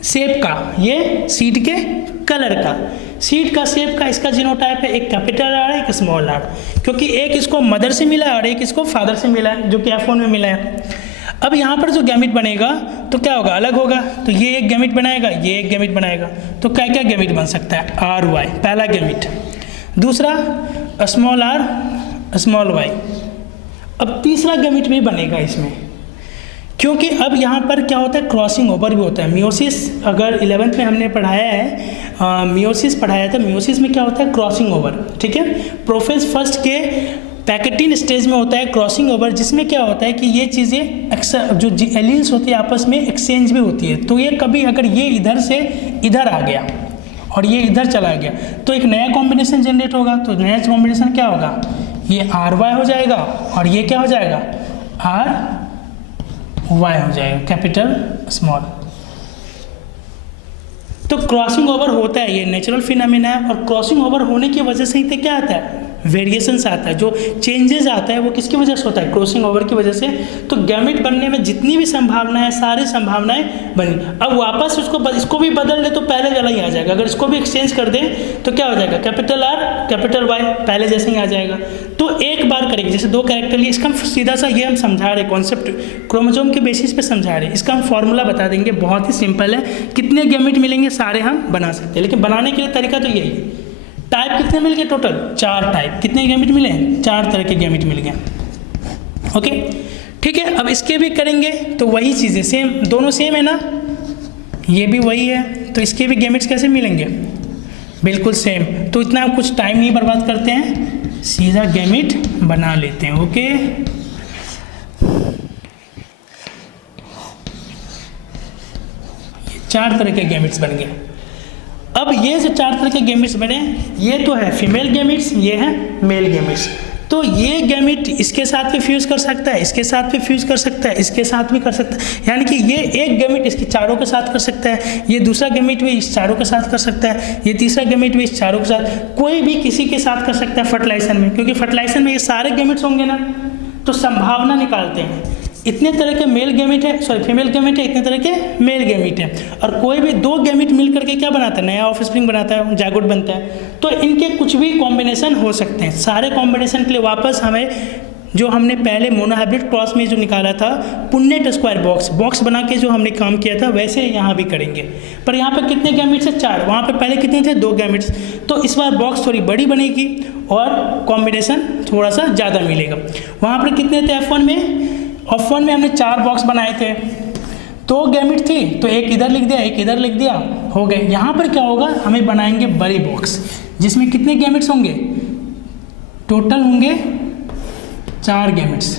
शेप का, ये सीड के कलर का, सीड का शेप का इसका जीनोटाइप है। एक कैपिटल R है, एक स्मॉल r, क्योंकि एक इसको मदर से मिला है और एक इसको फादर से मिला है, जो कि F1 में मिला है। अब यहाँ पर जो गैमिट बनेगा तो क्या होगा? अलग होगा। तो ये एक गैमिट बनाएगा, ये एक गैमिट बनाएगा। तो क्या क्या गैमिट बन सकता है? RY पहला गैमिट, दूसरा स्मॉल r स्मॉल y। अब तीसरा गैमिट भी बनेगा इसमें, क्योंकि अब यहाँ पर क्या होता है? क्रॉसिंग ओवर भी होता है। मियोसिस अगर 11th में हमने पढ़ाया है, मियोसिस पढ़ाया था। मियोसिस में क्या होता है? क्रॉसिंग ओवर, ठीक है। प्रोफेज फर्स्ट के पैकेटिन स्टेज में होता है क्रॉसिंग ओवर, जिसमें क्या होता है कि ये चीज़ें जो एलियंस होती है आपस में एक्सचेंज भी होती है। तो ये कभी अगर ये इधर से इधर आ गया और ये इधर चला गया तो एक नया कॉम्बिनेशन जनरेट होगा। तो नया कॉम्बिनेशन क्या होगा? ये RY हो जाएगा और ये क्या हो जाएगा? RY हो जाएगा, कैपिटल स्मॉल। तो क्रॉसिंग ओवर होता है, ये नेचुरल फिनोमेना है। और क्रॉसिंग ओवर होने की वजह से ही क्या आता है? वेरिएशंस आता है, जो चेंजेस आता है वो किसकी वजह से होता है? क्रॉसिंग ओवर की वजह से। तो गैमेट बनने में जितनी भी संभावना है, सारी संभावनाएं बनी। अब वापस इसको भी बदल ले तो पहले वाला ही आ जाएगा। अगर इसको भी एक्सचेंज कर दे तो क्या हो जाएगा? कैपिटल R कैपिटल Y पहले जैसे ही आ जाएगा। तो एक बार करेंगे, जैसे दो कैरेक्टर लिए, इसका हम सीधा सा ये हम समझा रहे, कॉन्सेप्ट क्रोमोजोम के बेसिस पे समझा रहे। इसका हम फॉर्मूला बता देंगे, बहुत ही सिंपल है। कितने गैमेट मिलेंगे सारे हम बना सकते हैं, लेकिन बनाने के लिए तरीका तो यही है। टाइप कितने मिल गए? Total 4 type. कितने गैमेट मिले? 4 तरह के गैमेट मिल गए। ओके, ठीक है। अब इसके भी करेंगे तो वही चीज़ें सेम, दोनों सेम है ना, ये भी वही है। तो इसके भी गैमेट्स कैसे मिलेंगे, बिल्कुल सेम। तो इतना कुछ टाइम नहीं बर्बाद करते हैं, सीधा गैमेट बना लेते हैं। ओके, चार तरह के गैमेट्स बन गए। अब ये जो चार तरह के गैमेट्स बने, ये तो है फीमेल गैमेट्स, ये है मेल गैमेट्स। तो ये गैमेट इसके साथ भी फ्यूज़ कर सकता है, इसके साथ भी फ्यूज़ कर सकता है, इसके साथ भी कर सकता है, यानी कि ये एक गैमेट इसके चारों के साथ कर सकता है, ये दूसरा गैमेट भी इस चारों के साथ कर सकता है, ये तीसरा गैमेट भी इस चारों के साथ, कोई भी किसी के साथ कर सकता है फर्टिलाइजेशन में, क्योंकि फर्टिलाइजेशन में ये सारे गैमेट्स होंगे ना, तो संभावना निकालते हैं। इतने तरह के मेल गैमेट है, सॉरी फीमेल गैमेट है, इतने तरह के मेल गैमेट है, और कोई भी दो गैमेट मिल करके क्या बनाता है, नया ऑफस्प्रिंग बनाता है, जायगोट बनता है। तो इनके कुछ भी कॉम्बिनेशन हो सकते हैं। सारे कॉम्बिनेशन के लिए वापस हमें जो हमने पहले मोनोहाइब्रिड क्रॉस में जो निकाला था पुन्नेट स्क्वायर बॉक्स बना के जो हमने काम किया था, वैसे यहाँ भी करेंगे। पर यहाँ पे कितने गैमेट्स है, 4, वहाँ पे पहले कितने थे, 2 गैमेट्स। तो इस बार बॉक्स थोड़ी बड़ी बनेगी और कॉम्बिनेशन थोड़ा सा ज़्यादा मिलेगा। वहाँ पर कितने थे F1 में हमने 4 बॉक्स बनाए थे, 2 गैमेट थी, तो एक इधर लिख दिया, एक इधर लिख दिया, हो गए। यहाँ पर क्या होगा, हमें बनाएंगे बड़ी बॉक्स जिसमें कितने गैमेट्स होंगे, टोटल होंगे 4 गैमेट्स,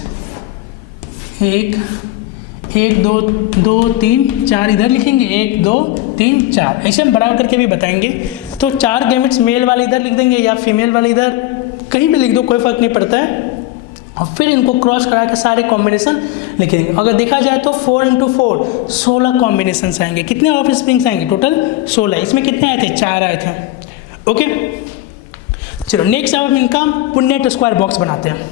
1 2 2 3 4 इधर लिखेंगे, 1 2 3 4, ऐसे हम बड़ा करके भी बताएंगे। तो 4 गैमेट्स मेल वाले इधर लिख देंगे या फीमेल वाले इधर, कहीं भी लिख दो, कोई फर्क नहीं पड़ता है। और फिर इनको क्रॉस करा के सारे कॉम्बिनेशन लिख देंगे। अगर देखा जाए तो 4 × 4 16 कॉम्बिनेशन आएंगे। कितने ऑफ स्प्रिंग्स आएंगे, टोटल 16। इसमें कितने आए थे, 4 आए थे। ओके, चलो नेक्स्ट अब हम इनका पुन्नेट स्क्वायर बॉक्स बनाते हैं।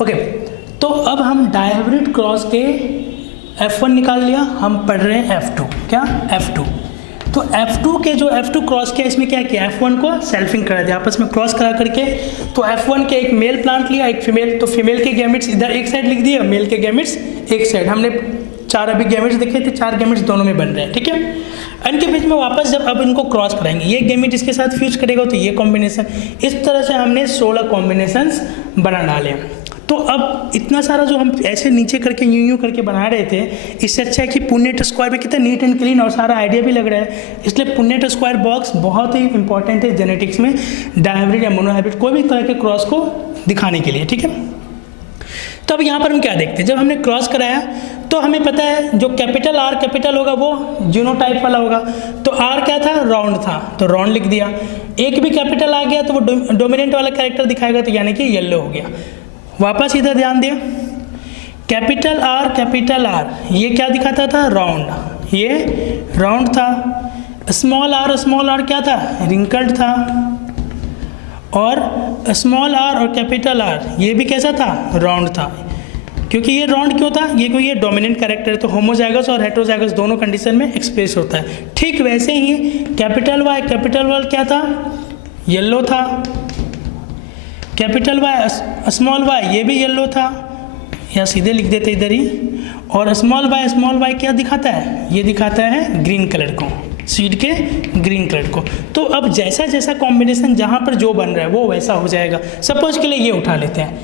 ओके, तो अब हम डायहाइब्रिड क्रॉस के F1 निकाल लिया, हम पढ़ रहे हैं F2। क्या, F2। तो F2 के जो F2 क्रॉस किया, इसमें क्या किया, F1 को सेल्फिंग करा दिया, आपस में क्रॉस करा करके। तो F1 के एक मेल प्लांट लिया, एक फीमेल, तो फीमेल के गैमेट्स इधर एक साइड लिख दिए, मेल के गैमेट्स एक साइड। हमने 4 अभी गैमेट्स देखे थे, 4 गैमेट्स दोनों में बन रहे हैं, ठीक है। इनके बीच में वापस जब अब इनको क्रॉस कराएंगे, ये गैमेट इसके साथ फ्यूज करेगा तो ये कॉम्बिनेशन, इस तरह से हमने 16 कॉम्बिनेशंस बना डाले। तो अब इतना सारा जो हम ऐसे नीचे करके यूं करके बना रहे थे, इससे अच्छा है कि पुन्नेट स्क्वायर में कितना नीट एंड क्लीन और सारा आइडिया भी लग रहा है। इसलिए पुन्नेट स्क्वायर बॉक्स बहुत ही इंपॉर्टेंट है जेनेटिक्स में, डायहाइब्रिड या मोनोहाइब्रिड कोई भी तरह के क्रॉस को दिखाने के लिए, ठीक है। तो अब यहाँ पर हम क्या देखते हैं, जब हमने क्रॉस कराया तो हमें पता है जो कैपिटल R कैपिटल होगा वो जीनोटाइप वाला होगा। तो R क्या था, राउंड था, तो राउंड लिख दिया। एक भी कैपिटल आ गया तो वो डोमिनेंट वाला कैरेक्टर दिखाएगा, तो यानी कि येलो हो गया। वापस इधर ध्यान दिया, कैपिटल R ये क्या दिखाता था, राउंड, ये राउंड था। स्मॉल r क्या था, रिंकल्ड था। और स्मॉल r और कैपिटल R ये भी कैसा था, राउंड था। क्योंकि ये राउंड क्यों था, ये कोई ये डोमिनेंट कैरेक्टर है, तो होमोजाइगस और हेटेरोजाइगस दोनों कंडीशन में एक्सप्रेस होता है। ठीक वैसे ही कैपिटल Y क्या था, येलो था। कैपिटल Y स्मॉल y ये भी येलो था, या सीधे लिख देते इधर ही। और स्मॉल y क्या दिखाता है, ये दिखाता है ग्रीन कलर को, सीड के ग्रीन कलर को। तो अब जैसा जैसा कॉम्बिनेशन जहाँ पर जो बन रहा है वो वैसा हो जाएगा। सपोज के लिए ये उठा लेते हैं,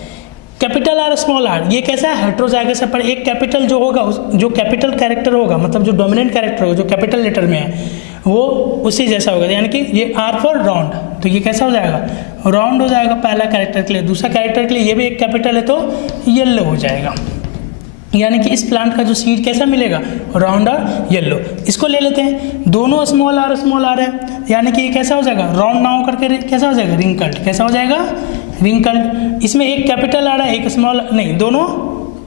कैपिटल R स्मॉल r, ये कैसा है, हेटेरोजाइगस है। पर एक कैपिटल जो होगा, जो कैपिटल कैरेक्टर होगा, मतलब जो डोमिनेंट कैरेक्टर होगा, जो कैपिटल लेटर में है, वो उसी जैसा होगा। यानी कि ये R फॉर राउंड, तो ये कैसा हो जाएगा, राउंड हो जाएगा पहला कैरेक्टर के लिए। दूसरा कैरेक्टर के लिए ये भी एक कैपिटल है, तो येलो हो जाएगा। यानी कि इस प्लांट का जो सीड कैसा मिलेगा, राउंड और येलो। इसको ले लेते हैं, दोनों स्मॉल r है, यानी कि ये कैसा हो जाएगा, राउंड ना हो करके कैसा हो जाएगा, रिंकल्ड। कैसा हो जाएगा, रिंकल्ड। इसमें एक कैपिटल आ रहा है, एक स्मॉल, नहीं दोनों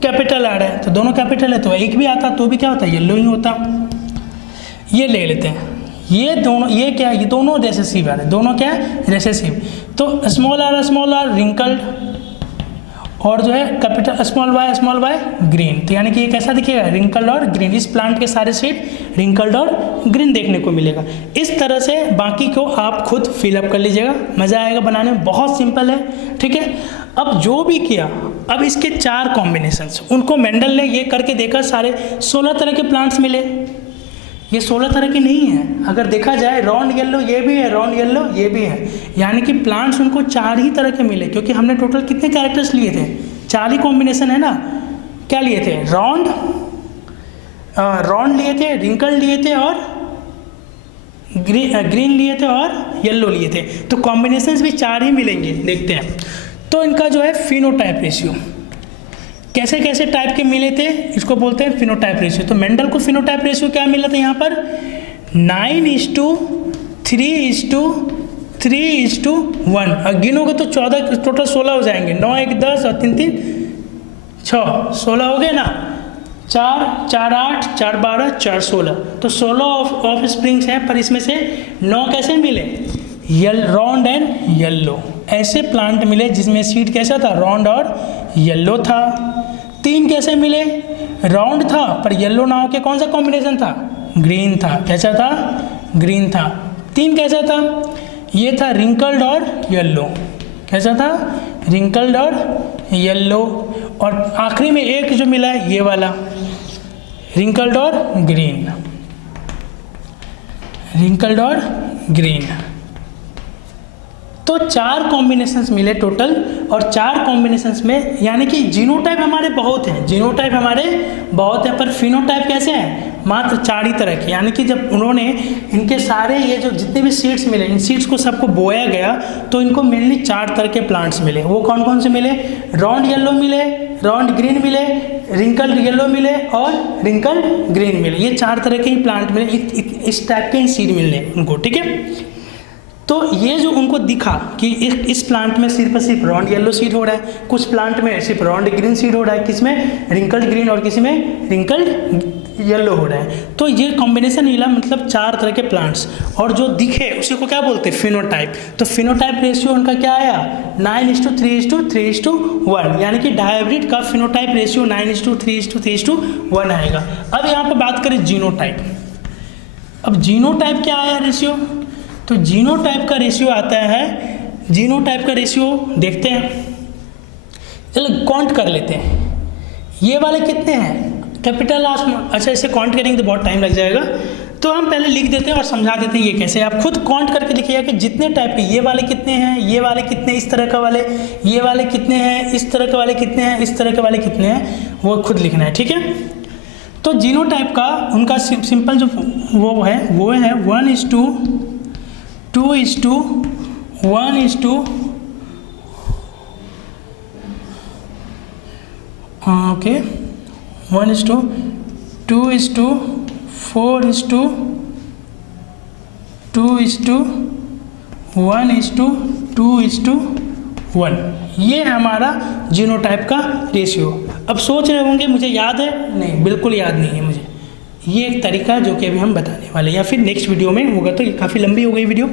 कैपिटल आ रहा है, तो दोनों कैपिटल है, तो एक भी आता तो भी क्या होता है, येलो ही होता। ये ले लेते हैं, ये दोनों, ये क्या है, ये दोनों रेसेसिव आ रहे हैं, दोनों क्या है, रेसेसिव। तो स्मॉल r रिंकल्ड, और जो है कैपिटल स्मॉल y ग्रीन। तो यानी कि ये कैसा दिखेगा, रिंकल्ड और ग्रीन। इस प्लांट के सारे सीड रिंकल्ड और ग्रीन देखने को मिलेगा। इस तरह से बाकी को आप खुद फिलअप कर लीजिएगा, मज़ा आएगा बनाने में, बहुत सिंपल है, ठीक है। अब जो भी किया, अब इसके 4 कॉम्बिनेशंस, उनको मेंडल ने ये करके देखा, सारे 16 तरह के प्लांट्स मिले। ये 16 तरह के नहीं है, अगर देखा जाए राउंड येलो ये भी है, राउंड येलो ये भी है, यानी कि प्लांट्स उनको 4 ही तरह के मिले। क्योंकि हमने टोटल कितने कैरेक्टर्स लिए थे, 4 ही कॉम्बिनेशन है ना। क्या लिए थे, राउंड, रॉन्ड लिए थे, रिंकल लिए थे और ग्रीन लिए थे और येलो लिए थे। तो कॉम्बिनेशंस भी 4 ही मिलेंगे, देखते हैं। तो इनका जो है फिनोटाइप रेशियो, कैसे कैसे टाइप के मिले थे इसको बोलते हैं फिनोटाइप रेशियो। तो मेंडल को फिनोटाइप रेशियो क्या मिला था यहाँ पर 9:3:3:1। और गिनोगे तो 14, टोटल 16 हो जाएंगे। 9 1 10 और 3 3 6, 16 हो गए ना। 4 4 8 4 12 4 16, तो 16 ऑफ स्प्रिंग्स हैं, पर इसमें से 9 कैसे मिले रॉन्ड एंड येलो। ऐसे प्लांट मिले जिसमें सीड कैसा था रॉन्ड और येलो था। 3 कैसे मिले राउंड था पर येलो ना होके कौन सा कॉम्बिनेशन था ग्रीन था। कैसा था ग्रीन था। 3 कैसा था ये था रिंकल्ड और येलो। कैसा था रिंकल्ड और येलो। और आखिरी में एक जो मिला है ये वाला रिंकल्ड और ग्रीन, रिंकल्ड और ग्रीन। तो 4 कॉम्बिनेशंस मिले टोटल। और 4 कॉम्बिनेशंस में यानी कि जीनोटाइप हमारे बहुत हैं, जीनोटाइप हमारे बहुत हैं, पर फिनोटाइप कैसे हैं मात्र 4 ही तरह के। यानी कि जब उन्होंने इनके सारे ये जो जितने भी सीड्स मिले इन सीड्स को सबको बोया गया तो इनको मेनली 4 तरह के प्लांट्स मिले। वो कौन कौन से मिले रॉन्ड येलो मिले, रॉन्ड ग्रीन मिले, रिंकल्ड येलो मिले और रिंकल्ड ग्रीन मिले। ये 4 तरह के ही प्लांट मिले, इस टाइप के सीड मिलने उनको। ठीक है, तो ये जो उनको दिखा कि इस प्लांट में सिर्फ रॉन्ड येलो सीड हो रहा है, कुछ प्लांट में सिर्फ रॉन्ड ग्रीन सीड हो रहा है, किस में रिंकल्ड ग्रीन और किसी में रिंकल्ड येलो हो रहा है। तो ये कॉम्बिनेशन मिला मतलब 4 तरह के प्लांट्स। और जो दिखे उसी को क्या बोलते हैं फिनोटाइप। तो फिनोटाइप रेशियो उनका क्या आया 9:3:3:1, यानी कि डायब्रिड का फिनोटाइप रेशियो 9:3:3:1 आएगा। अब यहाँ पर बात करें जीनोटाइप। अब जीनोटाइप क्या आया रेशियो, तो जीनोटाइप का रेशियो आता है, जीनोटाइप का रेशियो देखते हैं, चलो काउंट कर लेते हैं। ये वाले कितने हैं कैपिटल आर। अच्छा इसे काउंट करेंगे तो बहुत टाइम लग जाएगा, तो हम पहले लिख देते हैं और समझा देते हैं ये कैसे। आप खुद काउंट करके लिखिएगा कि जितने टाइप के, ये वाले कितने हैं, ये वाले कितने इस तरह का वाले, ये वाले कितने हैं, इस तरह के वाले कितने हैं, इस तरह के वाले कितने हैं, वो खुद लिखना है। ठीक है, तो जीनोटाइप का उनका सिंपल जो वो है 1:2:1:2 ओके 1:2:4:2:1:2:1, ये हमारा जीनोटाइप का रेशियो। अब सोच रहे होंगे मुझे याद है, नहीं बिल्कुल याद नहीं है मुझे। ये एक तरीका जो कि अभी हम बताने वाले, या फिर नेक्स्ट वीडियो में होगा, तो ये काफ़ी लंबी हो गई वीडियो,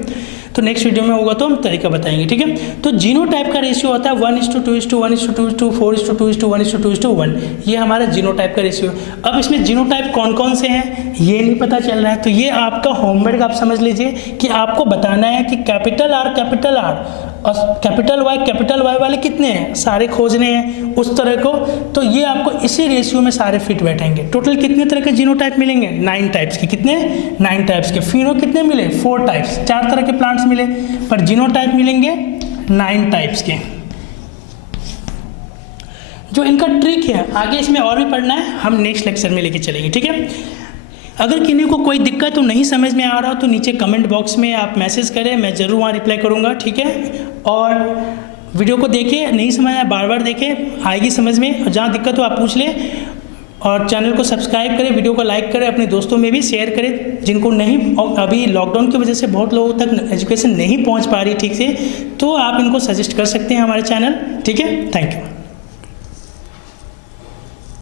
तो नेक्स्ट वीडियो में होगा तो हम तरीका बताएंगे। ठीक है, तो जीनोटाइप का रेशियो होता है 1:2:1:2:4:2:1:2:1, ये हमारा जीनोटाइप का रेशियो। अब इसमें जीनोटाइप कौन कौन से हैं ये नहीं पता चल रहा है, तो ये आपका होमवर्क आप समझ लीजिए कि आपको बताना है कि कैपिटल आर और कैपिटल वाई वाले कितने हैं सारे खोजने हैं उस तरह को। तो ये आपको इसी रेशियो में सारे फिट बैठेंगे। टोटल कितने तरह के जीनोटाइप मिलेंगे 9 टाइप्स के। कितने 9 टाइप्स के। फिनो कितने मिले 4 टाइप्स, 4 तरह के प्लांट्स मिले, पर जीनोटाइप मिलेंगे 9 टाइप्स के। जो इनका ट्रिक है आगे इसमें और भी पढ़ना है, हम नेक्स्ट लेक्चर में लेके चलेंगे। ठीक है, अगर किसी को कोई दिक्कत तो नहीं समझ में आ रहा हो तो नीचे कमेंट बॉक्स में आप मैसेज करें, मैं ज़रूर वहाँ रिप्लाई करूँगा। ठीक है, और वीडियो को देखिए, नहीं समझ आया बार बार देखें, आएगी समझ में, और जहाँ दिक्कत हो आप पूछ लें। और चैनल को सब्सक्राइब करें, वीडियो को लाइक करें, अपने दोस्तों में भी शेयर करें जिनको नहीं, और अभी लॉकडाउन की वजह से बहुत लोगों तक एजुकेशन नहीं पहुँच पा रही ठीक से, तो आप इनको सजेस्ट कर सकते हैं हमारे चैनल। ठीक है, थैंक यू।